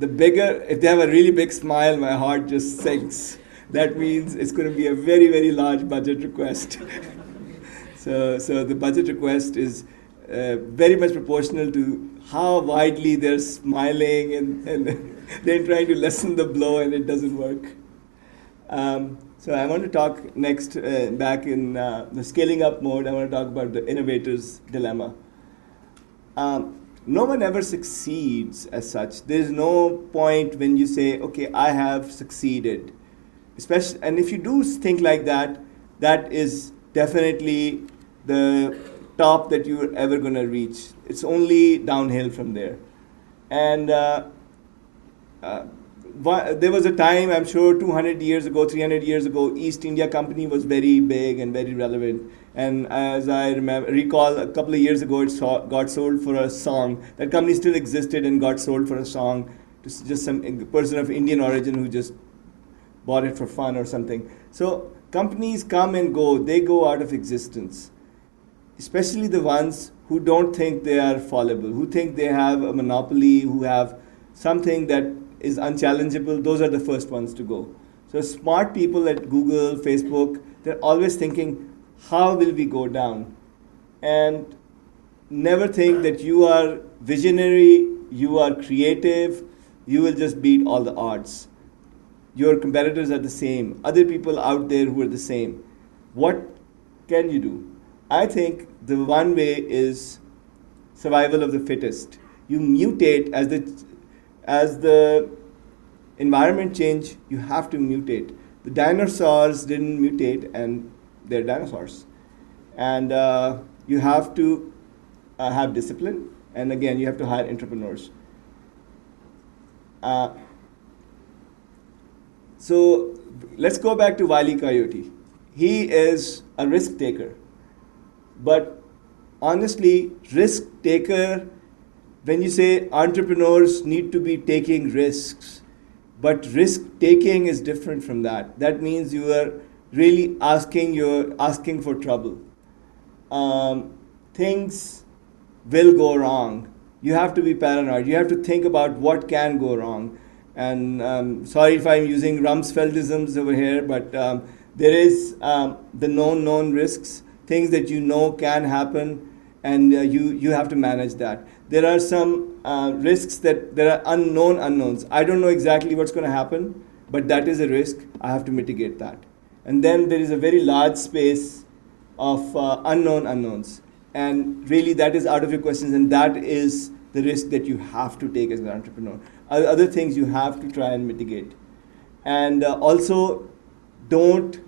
they have a really big smile, my heart just sinks. That means it's going to be a very, very large budget request. So the budget request is very much proportional to how widely they're smiling, and they're trying to lessen the blow, and it doesn't work. So I want to talk next, back in the scaling up mode, I want to talk about the innovator's dilemma. No one ever succeeds as such. There's no point when you say, okay, I have succeeded. And if you do think like that, that is definitely the top that you're ever going to reach. It's only downhill from there. And there was a time, I'm sure 200 years ago, 300 years ago, East India Company was very big and very relevant. And as I recall, a couple of years ago, it got sold for a song. That company still existed and got sold for a song to just some person of Indian origin who just bought it for fun or something. So companies come and go, they go out of existence. Especially the ones who don't think they are fallible, who think they have a monopoly, who have something that is unchallengeable, those are the first ones to go. So smart people at Google, Facebook, they're always thinking, how will we go down? And never think that you are visionary, you are creative, you will just beat all the odds. Your competitors are the same, other people out there who are the same. What can you do? I think the one way is survival of the fittest. You mutate as the environment change, you have to mutate. The dinosaurs didn't mutate, and they're dinosaurs. And you have to have discipline, and again, you have to hire entrepreneurs. So let's go back to Wile E. Coyote. He is a risk taker. But honestly, risk taker, when you say entrepreneurs need to be taking risks, but risk taking is different from that. That means you are really asking for trouble. Things will go wrong. You have to be paranoid. You have to think about what can go wrong. And sorry if I'm using Rumsfeldisms over here, but there is the known risks, things that you know can happen, and you have to manage that. There are some risks that there are unknown unknowns. I don't know exactly what's going to happen, but that is a risk. I have to mitigate that. And then there is a very large space of unknown unknowns. And really that is out of your questions, and that is the risk that you have to take as an entrepreneur. Other things you have to try and mitigate. And also don't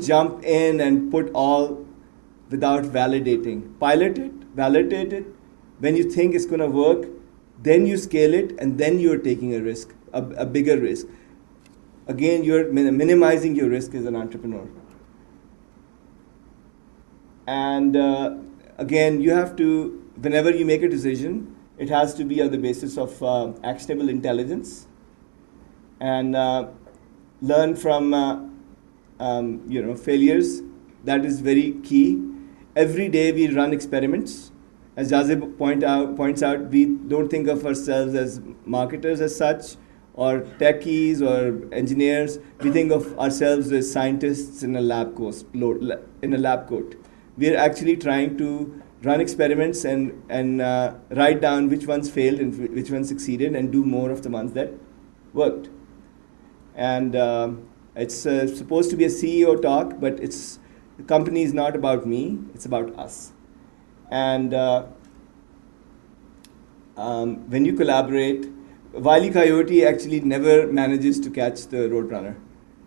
jump in and put all without validating. Pilot it, validate it. When you think it's going to work, then you scale it, and then you're taking a risk, a bigger risk. Again, you're minimizing your risk as an entrepreneur. And again, you have to, whenever you make a decision, it has to be on the basis of actionable intelligence, and learn from failures. That is very key. Every day we run experiments. As Jazib points out, we don't think of ourselves as marketers as such, or techies or engineers, we think of ourselves as scientists in a lab coat. We're actually trying to run experiments and write down which ones failed and which ones succeeded and do more of the ones that worked. And it's supposed to be a CEO talk, but the company is not about me, it's about us. And when you collaborate, Wile E. Coyote actually never manages to catch the roadrunner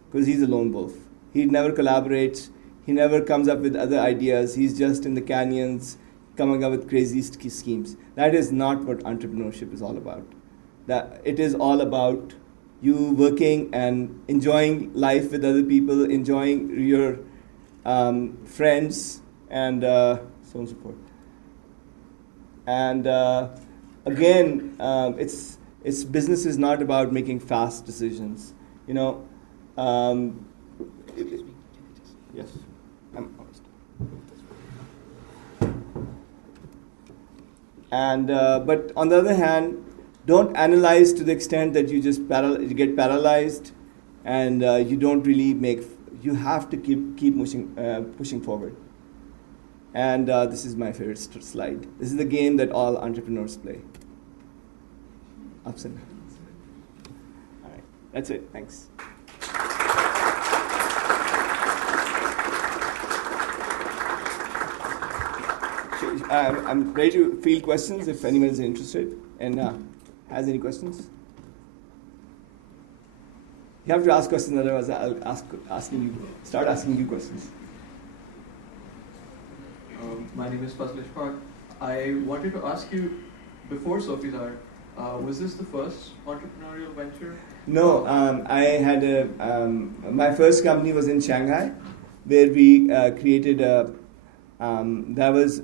because he's a lone wolf. He never collaborates. He never comes up with other ideas. He's just in the canyons coming up with crazy schemes. That is not what entrepreneurship is all about. That it is all about you working and enjoying life with other people, enjoying your friends, and so on and so forth. And again, it's business is not about making fast decisions. You know, yes. And but on the other hand, don't analyze to the extent that you just you get paralyzed, and you don't really make. You have to keep pushing forward. And this is my favorite slide. This is the game that all entrepreneurs play. Ups and downs. All right, that's it. Thanks. I'm ready to field questions if anyone is interested and has any questions. You have to ask questions, otherwise I'll start asking you questions. My name is Fazl Ishfaq. I wanted to ask you, before Sofizar, was this the first entrepreneurial venture? No, I had my first company was in Shanghai, where we created a. That was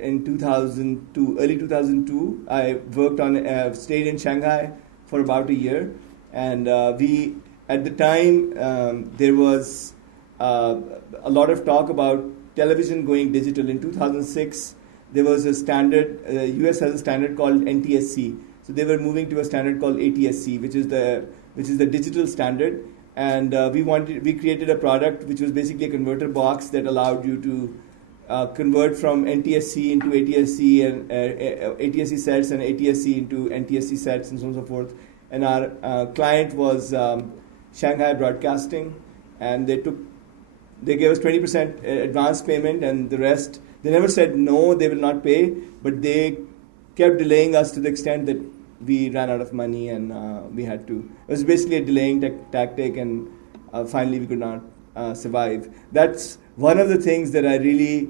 in 2002, early 2002. I worked on, stayed in Shanghai for about a year, and we, at the time, there was a lot of talk about television going digital. In 2006, there was a standard, US has a standard called NTSC. So they were moving to a standard called ATSC, which is the digital standard. And we created a product which was basically a converter box that allowed you to convert from NTSC into ATSC and ATSC sets and ATSC into NTSC sets and so on and so forth. And our client was Shanghai Broadcasting, and they gave us 20% advance payment, and the rest, they never said no, they will not pay, but they kept delaying us to the extent that we ran out of money, and we had to. It was basically a delaying tactic, and finally we could not survive. That's one of the things that I really,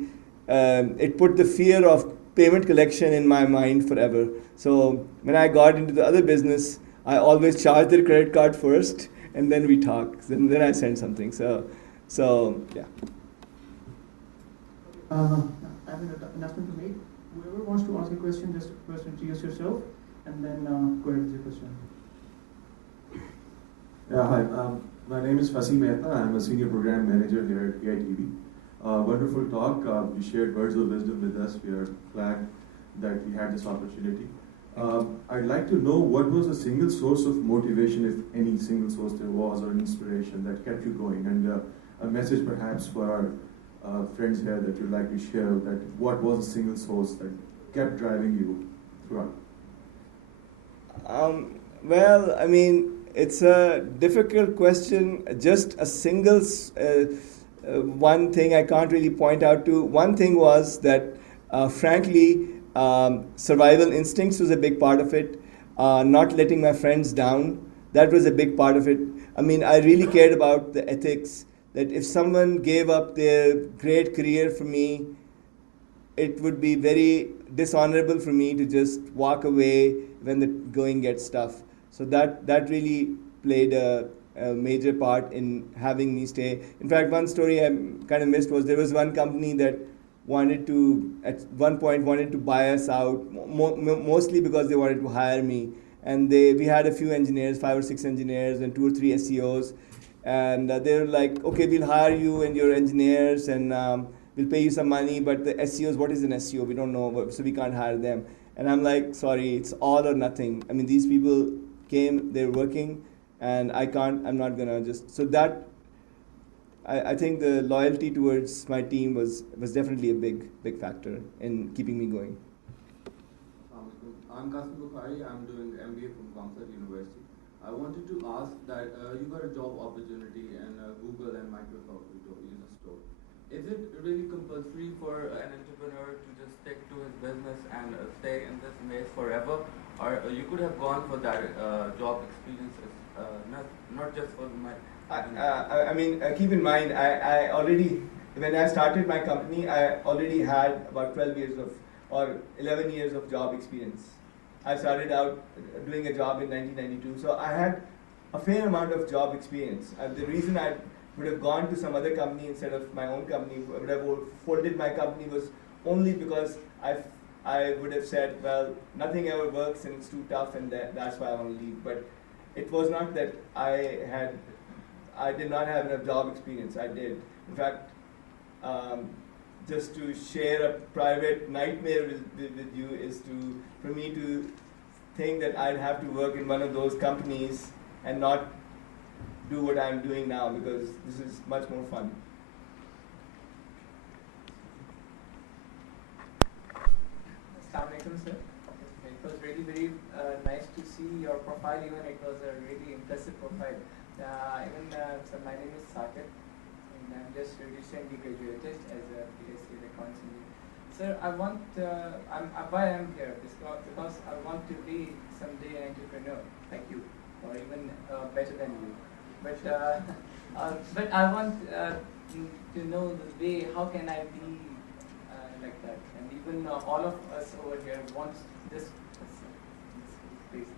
it put the fear of payment collection in my mind forever. So when I got into the other business, I always charge their credit card first, and then we talk, and then I send something. So yeah. I have an announcement to make. Whoever wants to ask a question, just first introduce yourself, and then go ahead with your question. Yeah, hi. My name is Fasim Mehta. I'm a senior program manager here at PITB. Wonderful talk. You shared words of wisdom with us. We are glad that we had this opportunity. I'd like to know what was the single source of motivation, if any single source there was, or an inspiration that kept you going, and a message perhaps for our friends here that you'd like to share, that what was a single source that kept driving you throughout? Well, I mean, it's a difficult question. Just a single one thing I can't really point out to. One thing was that, frankly, survival instincts was a big part of it. Not letting my friends down, that was a big part of it. I mean, I really cared about the ethics, that if someone gave up their great career for me, it would be very dishonorable for me to just walk away when the going gets tough. So that really played a major part in having me stay. In fact, one story I kind of missed was there was one company that at one point wanted to buy us out, mostly because they wanted to hire me. And we had a few engineers, 5 or 6 engineers and 2 or 3 SEOs. And they were like, okay, we'll hire you and your engineers, and we'll pay you some money, but the SEOs, what is an SEO? We don't know, so we can't hire them. And I'm like, sorry, it's all or nothing. I mean, these people came, they're working, and I'm not gonna just, so that, I think the loyalty towards my team was definitely a big factor in keeping me going. I'm Qasim Bukhari. I'm doing MBA from Comsat University. I wanted to ask that you got a job opportunity in Google and Microsoft user store. Is it really compulsory for an entrepreneur to just stick to his business and stay in this maze forever? Or you could have gone for that job experiences, not just for my... I mean, keep in mind, I already, when I started my company, I already had about 12 years or 11 years of job experience. I started out doing a job in 1992, so I had a fair amount of job experience. The reason I would have gone to some other company instead of my own company, would have folded my company, was only because I would have said, well, nothing ever works and it's too tough, and that's why I want to leave. But it was not that I did not have enough job experience. I did. In fact, just to share a private nightmare with you is for me to think that I'd have to work in one of those companies and not do what I'm doing now, because this is much more fun. Assalamu alaikum, sir. It was really very nice to see your profile. Even it was a really impressive profile. So my name is Saket, and I'm just recently graduated as a PhD electronics engineer. Sir, why I'm here because I want to be someday an entrepreneur like you, or even better than you. But I want to know the way. How can I be like that? And even all of us over here wants this. Please.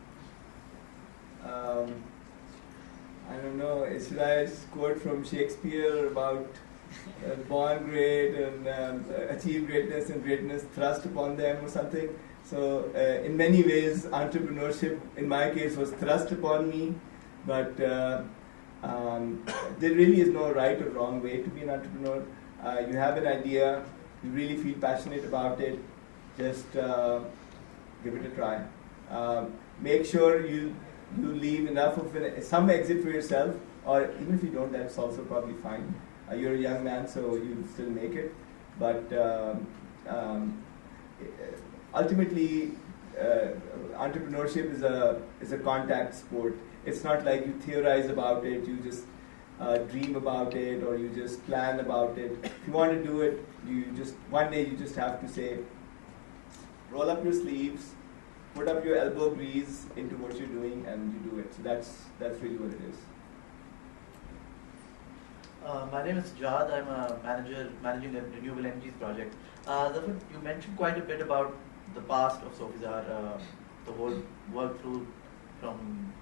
I don't know, should I quote from Shakespeare about born great and achieve greatness and greatness thrust upon them or something? So in many ways, entrepreneurship in my case was thrust upon me, but there really is no right or wrong way to be an entrepreneur. You have an idea, you really feel passionate about it, just give it a try. Make sure you leave enough of some exit for yourself, or even if you don't, that's also probably fine. You're a young man, so you'll still make it. But ultimately, entrepreneurship is a contact sport. It's not like you theorize about it, you just dream about it, or you just plan about it. If you want to do it, one day you just have to say, roll up your sleeves, put up your elbow grease into what you're doing, and you do it. So that's really what it is. My name is Jad. I'm a managing a renewable energies project. Zafar, you mentioned quite a bit about the past of Sofizar, the whole work through from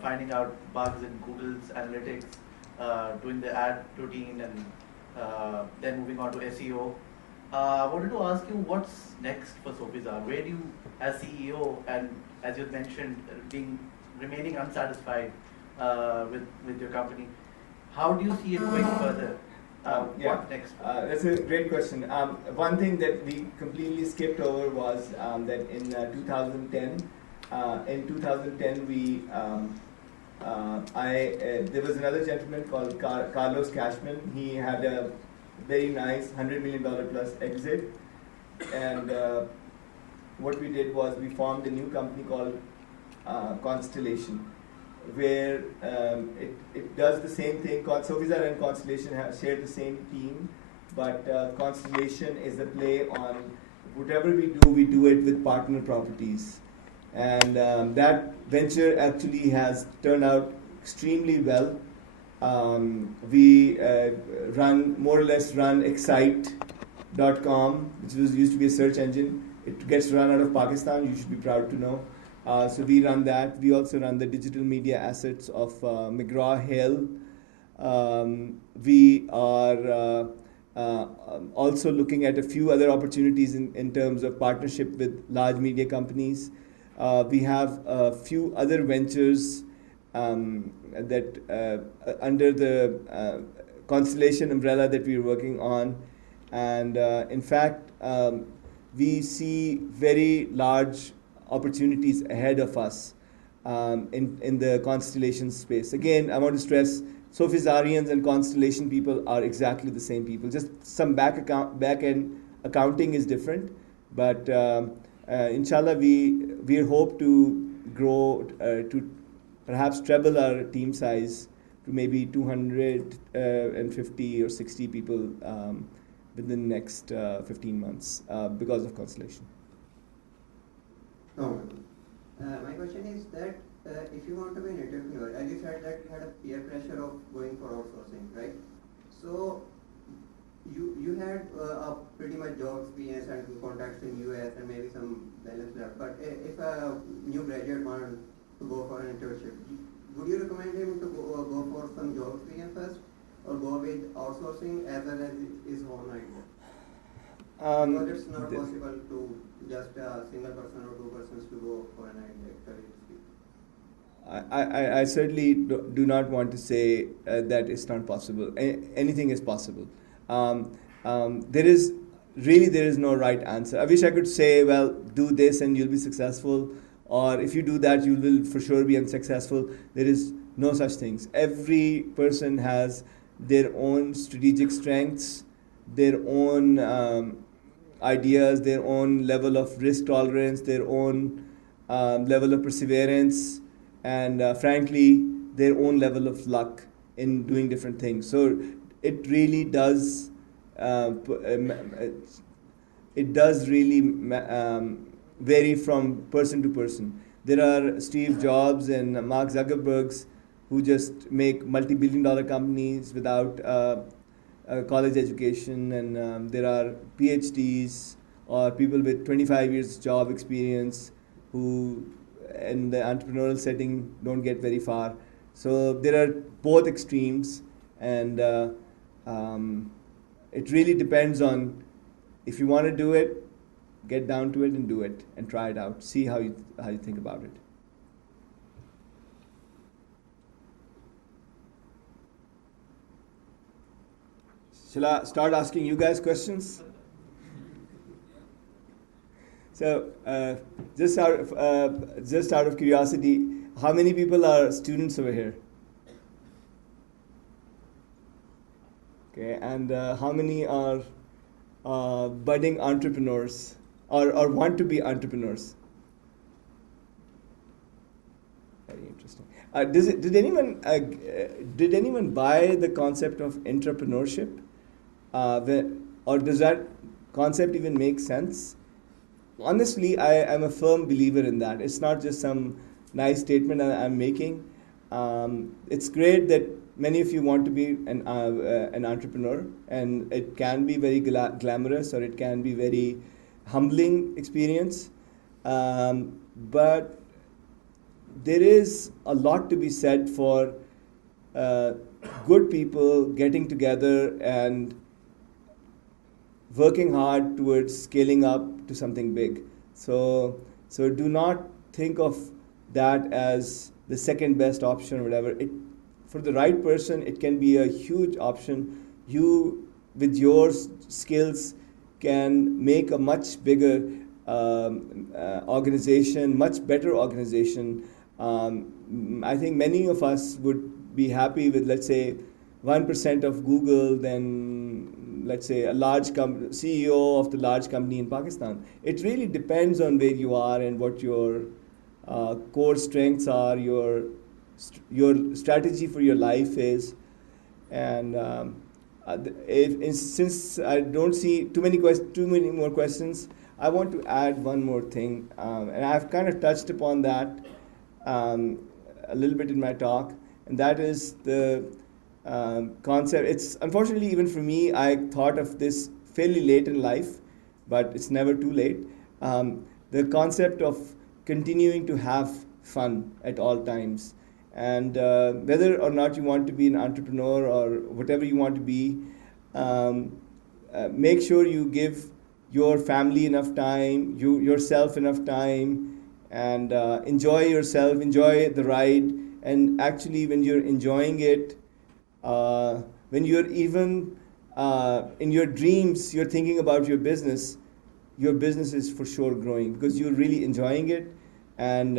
finding out bugs in Google's analytics, doing the ad routine, and then moving on to SEO. I wanted to ask you, what's next for Sofizar? Where do you, as CEO, and as you mentioned, remaining unsatisfied with your company, how do you see it going further? What's next? That's a great question. One thing that we completely skipped over was that in 2010, there was another gentleman called Carlos Cashman. He had a very nice $100 million plus exit, and what we did was we formed a new company called Constellation, where it does the same thing. Sofizar and Constellation share the same team, but Constellation is a play on whatever we do it with partner properties. And that venture actually has turned out extremely well. We more or less run Excite.com, which used to be a search engine. It gets run out of Pakistan, you should be proud to know. So we run that. We also run the digital media assets of McGraw-Hill. We are also looking at a few other opportunities in terms of partnership with large media companies. We have a few other ventures that under the Constellation umbrella that we're working on. And in fact, we see very large opportunities ahead of us. in the constellation space. Again, I want to stress, Sofizarians and constellation people are exactly the same people. Just some back-end accounting is different, but inshallah, we hope to grow to perhaps treble our team size to maybe 250 or 60 people within the next 15 months because of Constellation. Oh, my question is that if you want to be an entrepreneur, as you said that you had a peer pressure of going for outsourcing, right? So you had a pretty much job experience and contacts in US and maybe some balance left. But if a new graduate wants to go for an internship, would you recommend him to go for some job experience first, or go with outsourcing as well as his own idea? Because it's not possible to just a single person or two persons to go for an idea. I certainly do not want to say that it's not possible. Anything is possible. There is no right answer. I wish I could say, well, do this and you'll be successful, or if you do that, you will for sure be unsuccessful. There is no such things. Every person has their own strategic strengths, their own ideas, their own level of risk tolerance, their own level of perseverance, and frankly, their own level of luck in doing different things. So it really does. It does really vary from person to person. There are Steve Jobs and Mark Zuckerbergs who just make multi-billion-dollar companies without a college education, and there are PhDs or people with 25 years job experience who in the entrepreneurial setting don't get very far. So there are both extremes, and it really depends on, if you want to do it, get down to it and do it and try it out. See how you think about it. Shall I start asking you guys questions? So, just out of curiosity, how many people are students over here? Okay, and how many are budding entrepreneurs or want to be entrepreneurs? Very interesting. Did anyone buy the concept of entrepreneurship, or does that concept even make sense? Honestly, I am a firm believer in that. It's not just some nice statement I'm making. It's great that many of you want to be an entrepreneur, and it can be very glamorous, or it can be very humbling experience. But there is a lot to be said for good people getting together and working hard towards scaling up to something big. So do not think of that as the second best option or whatever. For the right person, it can be a huge option. You, with your skills, can make a much bigger organization, much better organization. I think many of us would be happy with, let's say, 1% of Google than, let's say, a large CEO of the large company in Pakistan. It really depends on where you are and what your core strengths are, your strategy for your life is. And since I don't see too many more questions, I want to add one more thing. And I've kind of touched upon that a little bit in my talk, and that is the concept. It's unfortunately, even for me, I thought of this fairly late in life, but it's never too late. The concept of continuing to have fun at all times. And whether or not you want to be an entrepreneur or whatever you want to be, make sure you give your family enough time, yourself enough time, and enjoy yourself, enjoy the ride. And actually, when you're enjoying it, when you're even in your dreams, you're thinking about your business is for sure growing because you're really enjoying it. And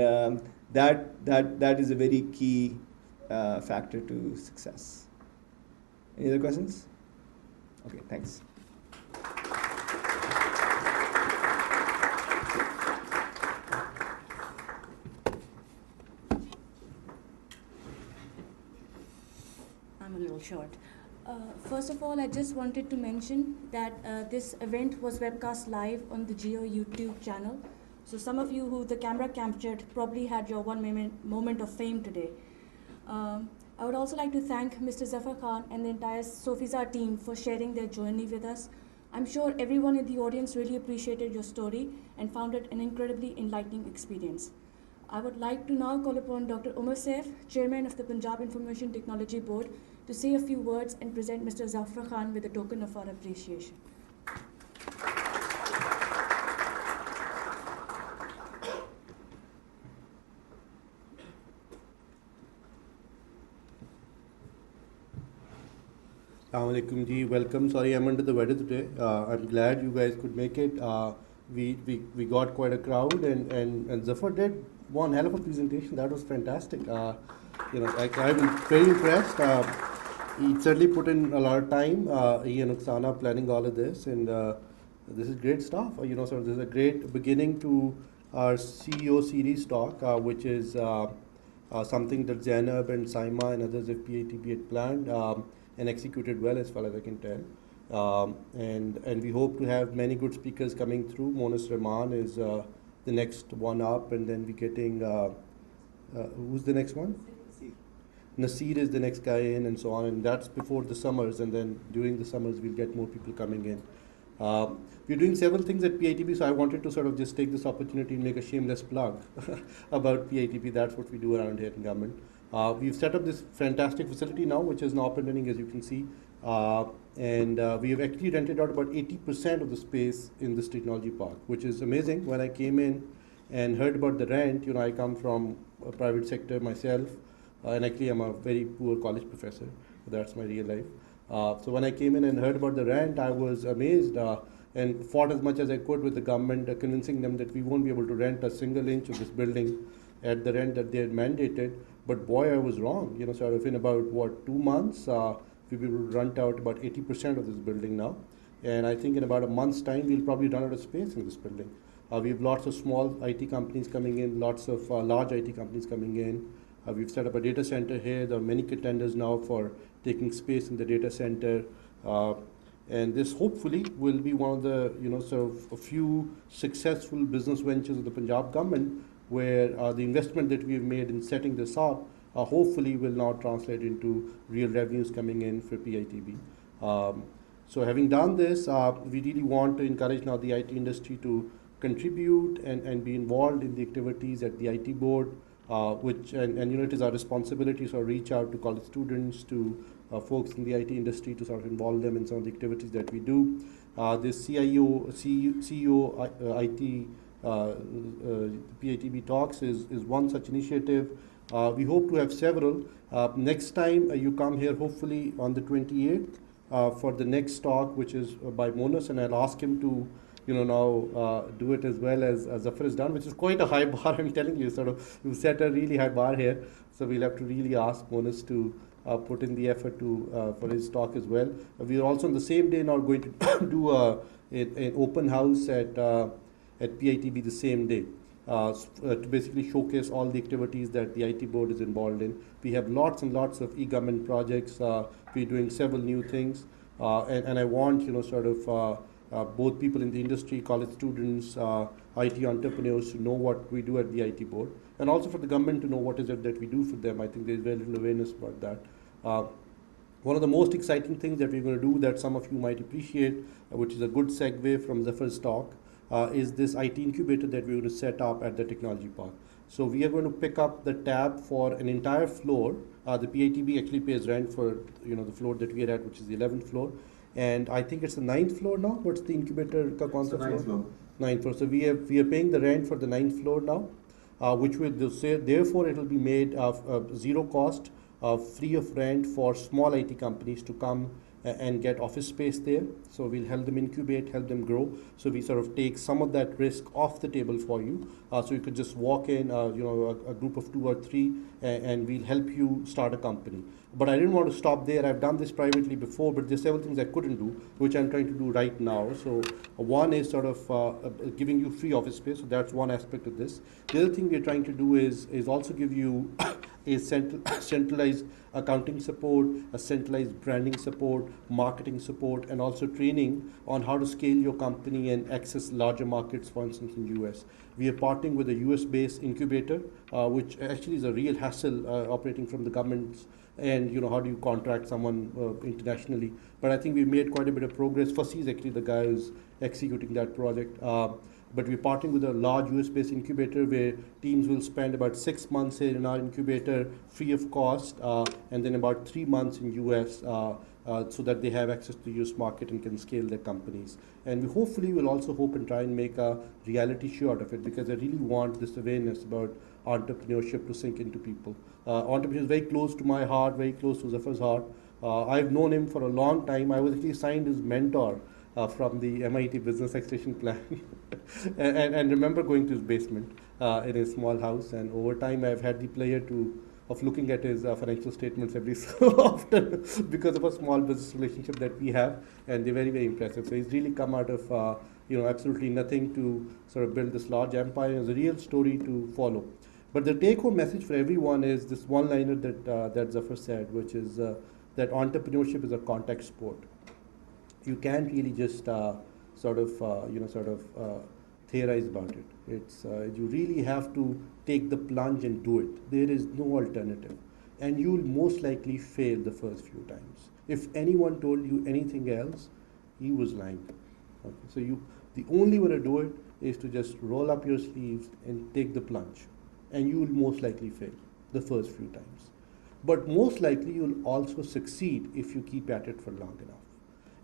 that is a very key factor to success. Any other questions? Okay, thanks. I'm a little short. First of all, I just wanted to mention that this event was webcast live on the Geo YouTube channel. So some of you who the camera captured probably had your one moment of fame today. I would also like to thank Mr. Zafar Khan and the entire Sofizar team for sharing their journey with us. I'm sure everyone in the audience really appreciated your story and found it an incredibly enlightening experience. I would like to now call upon Dr. Umar Saif, Chairman of the Punjab Information Technology Board, to say a few words and present Mr. Zafar Khan with a token of our appreciation. Assalamu alaikum ji, welcome. Sorry, I'm under the weather today. I'm glad you guys could make it. We got quite a crowd, and Zafar did one hell of a presentation. That was fantastic. I'm very impressed. He certainly put in a lot of time. He and Oksana planning all of this, and this is great stuff. So this is a great beginning to our CEO series talk, which is something that Zainab and Saima and others at PITB had planned. And executed well as far as I can tell. And we hope to have many good speakers coming through. Monis Rehman is the next one up, and then we're getting, who's the next one? Naseer is the next guy in, and so on, and that's before the summers, and then during the summers we'll get more people coming in. We're doing several things at PITB, so I wanted to sort of just take this opportunity and make a shameless plug about PITB. That's what we do around here in government. We've set up this fantastic facility now, which is now up and running, as you can see. And we have actually rented out about 80% of the space in this technology park, which is amazing. When I came in and heard about the rent, I come from a private sector myself, and actually I'm a very poor college professor. That's my real life. So when I came in and heard about the rent, I was amazed and fought as much as I could with the government, convincing them that we won't be able to rent a single inch of this building at the rent that they had mandated. But boy, I was wrong. Sort of in about 2 months, we will rent out about 80% of this building now. And I think in about a month's time, we'll probably run out of space in this building. We have lots of small IT companies coming in, lots of large IT companies coming in. We've set up a data center here. There are many contenders now for taking space in the data center. And this hopefully will be one of the, sort of a few successful business ventures of the Punjab government, where the investment that we've made in setting this up hopefully will now translate into real revenues coming in for PITB. So having done this, we really want to encourage now the IT industry to contribute and be involved in the activities at the IT board, and it is our responsibility to sort of reach out to college students, to folks in the IT industry, to sort of involve them in some of the activities that we do. This CEO IT PITB Talks is one such initiative. We hope to have several. Next time you come here, hopefully on the 28th, for the next talk, which is by Monis, and I'll ask him to, now do it as well as Zafar has done, which is quite a high bar. I'm telling you, sort of, you set a really high bar here. So we'll have to really ask Monis to put in the effort to for his talk as well. We are also on the same day now going to do an open house at PITB the same day, to basically showcase all the activities that the IT board is involved in. We have lots and lots of e-government projects. We're doing several new things, and I want sort of both people in the industry, college students, IT entrepreneurs to know what we do at the IT board, and also for the government to know what is it that we do for them. I think there's very little awareness about that. One of the most exciting things that we're going to do that some of you might appreciate, which is a good segue from Zafar's talk, is this IT incubator that we're going to set up at the technology park. So we are going to pick up the tab for an entire floor. The PITB actually pays rent for the floor that we are at, which is the 11th floor, and I think it's the 9th floor now. What's the incubator concept floor? 9th floor. So we are paying the rent for the 9th floor now, which will say therefore it will be made of zero cost, free of rent for small IT companies to come and get office space there. So we'll help them incubate, help them grow. So we sort of take some of that risk off the table for you. So you could just walk in, a group of 2 or 3, and we'll help you start a company. But I didn't want to stop there. I've done this privately before, but there's several things I couldn't do, which I'm trying to do right now. So one is sort of giving you free office space. So that's one aspect of this. The other thing we're trying to do is also give you a centralized accounting support, a centralized branding support, marketing support, and also training on how to scale your company and access larger markets, for instance, in US. We are partnering with a US-based incubator, which actually is a real hassle operating from the government's. And how do you contract someone internationally? But I think we made quite a bit of progress. Fussy is actually the guy who's executing that project. But we're partnering with a large US-based incubator where teams will spend about 6 months here in our incubator free of cost, and then about 3 months in US so that they have access to the US market and can scale their companies. And we hopefully will also hope and try and make a reality show out of it, because I really want this awareness about entrepreneurship to sink into people. Entrepreneurship is very close to my heart, very close to Zafar's heart. I've known him for a long time. I was actually assigned his mentor from the MIT Business Acceleration Plan and remember going to his basement in his small house. And over time, I've had the pleasure of looking at his financial statements every so often because of a small business relationship that we have, and they're very, very impressive. So he's really come out of absolutely nothing to sort of build this large empire. It's a real story to follow. But the take-home message for everyone is this one-liner that Zafar said, which is that entrepreneurship is a contact sport. You can't really just theorize about it. It's you really have to take the plunge and do it. There is no alternative, and you'll most likely fail the first few times. If anyone told you anything else, he was lying. Okay? So the only way to do it is to just roll up your sleeves and take the plunge, and you will most likely fail the first few times. But most likely you'll also succeed if you keep at it for long enough.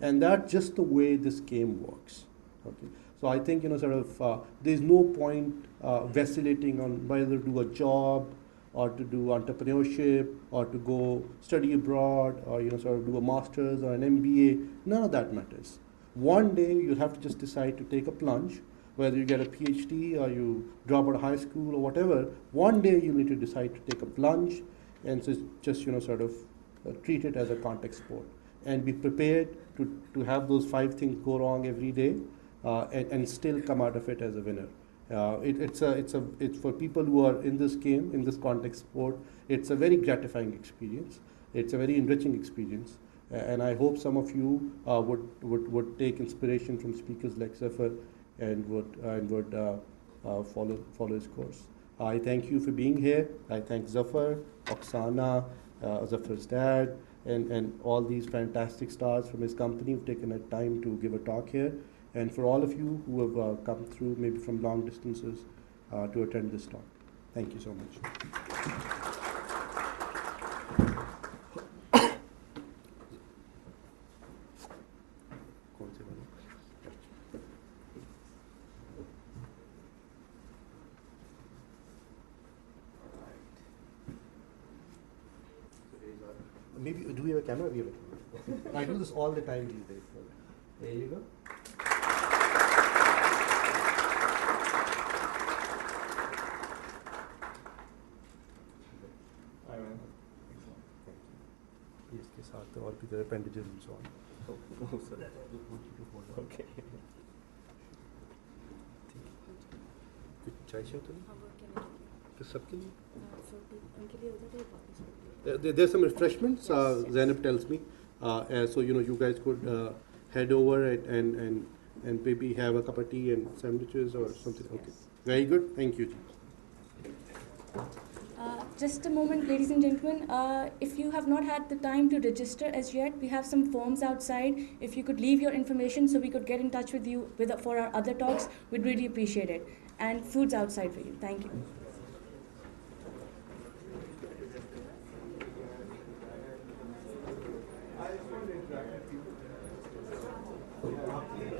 And that's just the way this game works. Okay? So I think there's no point vacillating on whether to do a job or to do entrepreneurship or to go study abroad or do a master's or an MBA. None of that matters. One day you'll have to just decide to take a plunge, whether you get a PhD or you drop out of high school or whatever. One day you need to decide to take a plunge and just treat it as a contact sport and be prepared to have those 5 things go wrong every day and still come out of it as a winner. It's for people who are in this game, in this context sport. It's a very gratifying experience. It's a very enriching experience, and I hope some of you would take inspiration from speakers like Zafar and would follow his course. I thank you for being here. I thank Zafar, Oksana, Zafar's dad, and all these fantastic stars from his company who've taken the time to give a talk here. And for all of you who have come through maybe from long distances to attend this talk. Thank you so much. Maybe, do we have a camera? We have a camera. I do this all the time these days. So there you go. इसके साथ और भी तरह appendages and so on. Oh, sir. Okay. कुछ चाहिए तो नहीं? तो सबके लिए? There's some refreshments. Zainab tells me, so you guys could head over and maybe have a cup of tea and sandwiches or something. Okay, very good. Thank you. Just a moment, ladies and gentlemen. If you have not had the time to register as yet, we have some forms outside. If you could leave your information so we could get in touch with you for our other talks, we'd really appreciate it. And food's outside for you. Thank you. I just want to interact with you.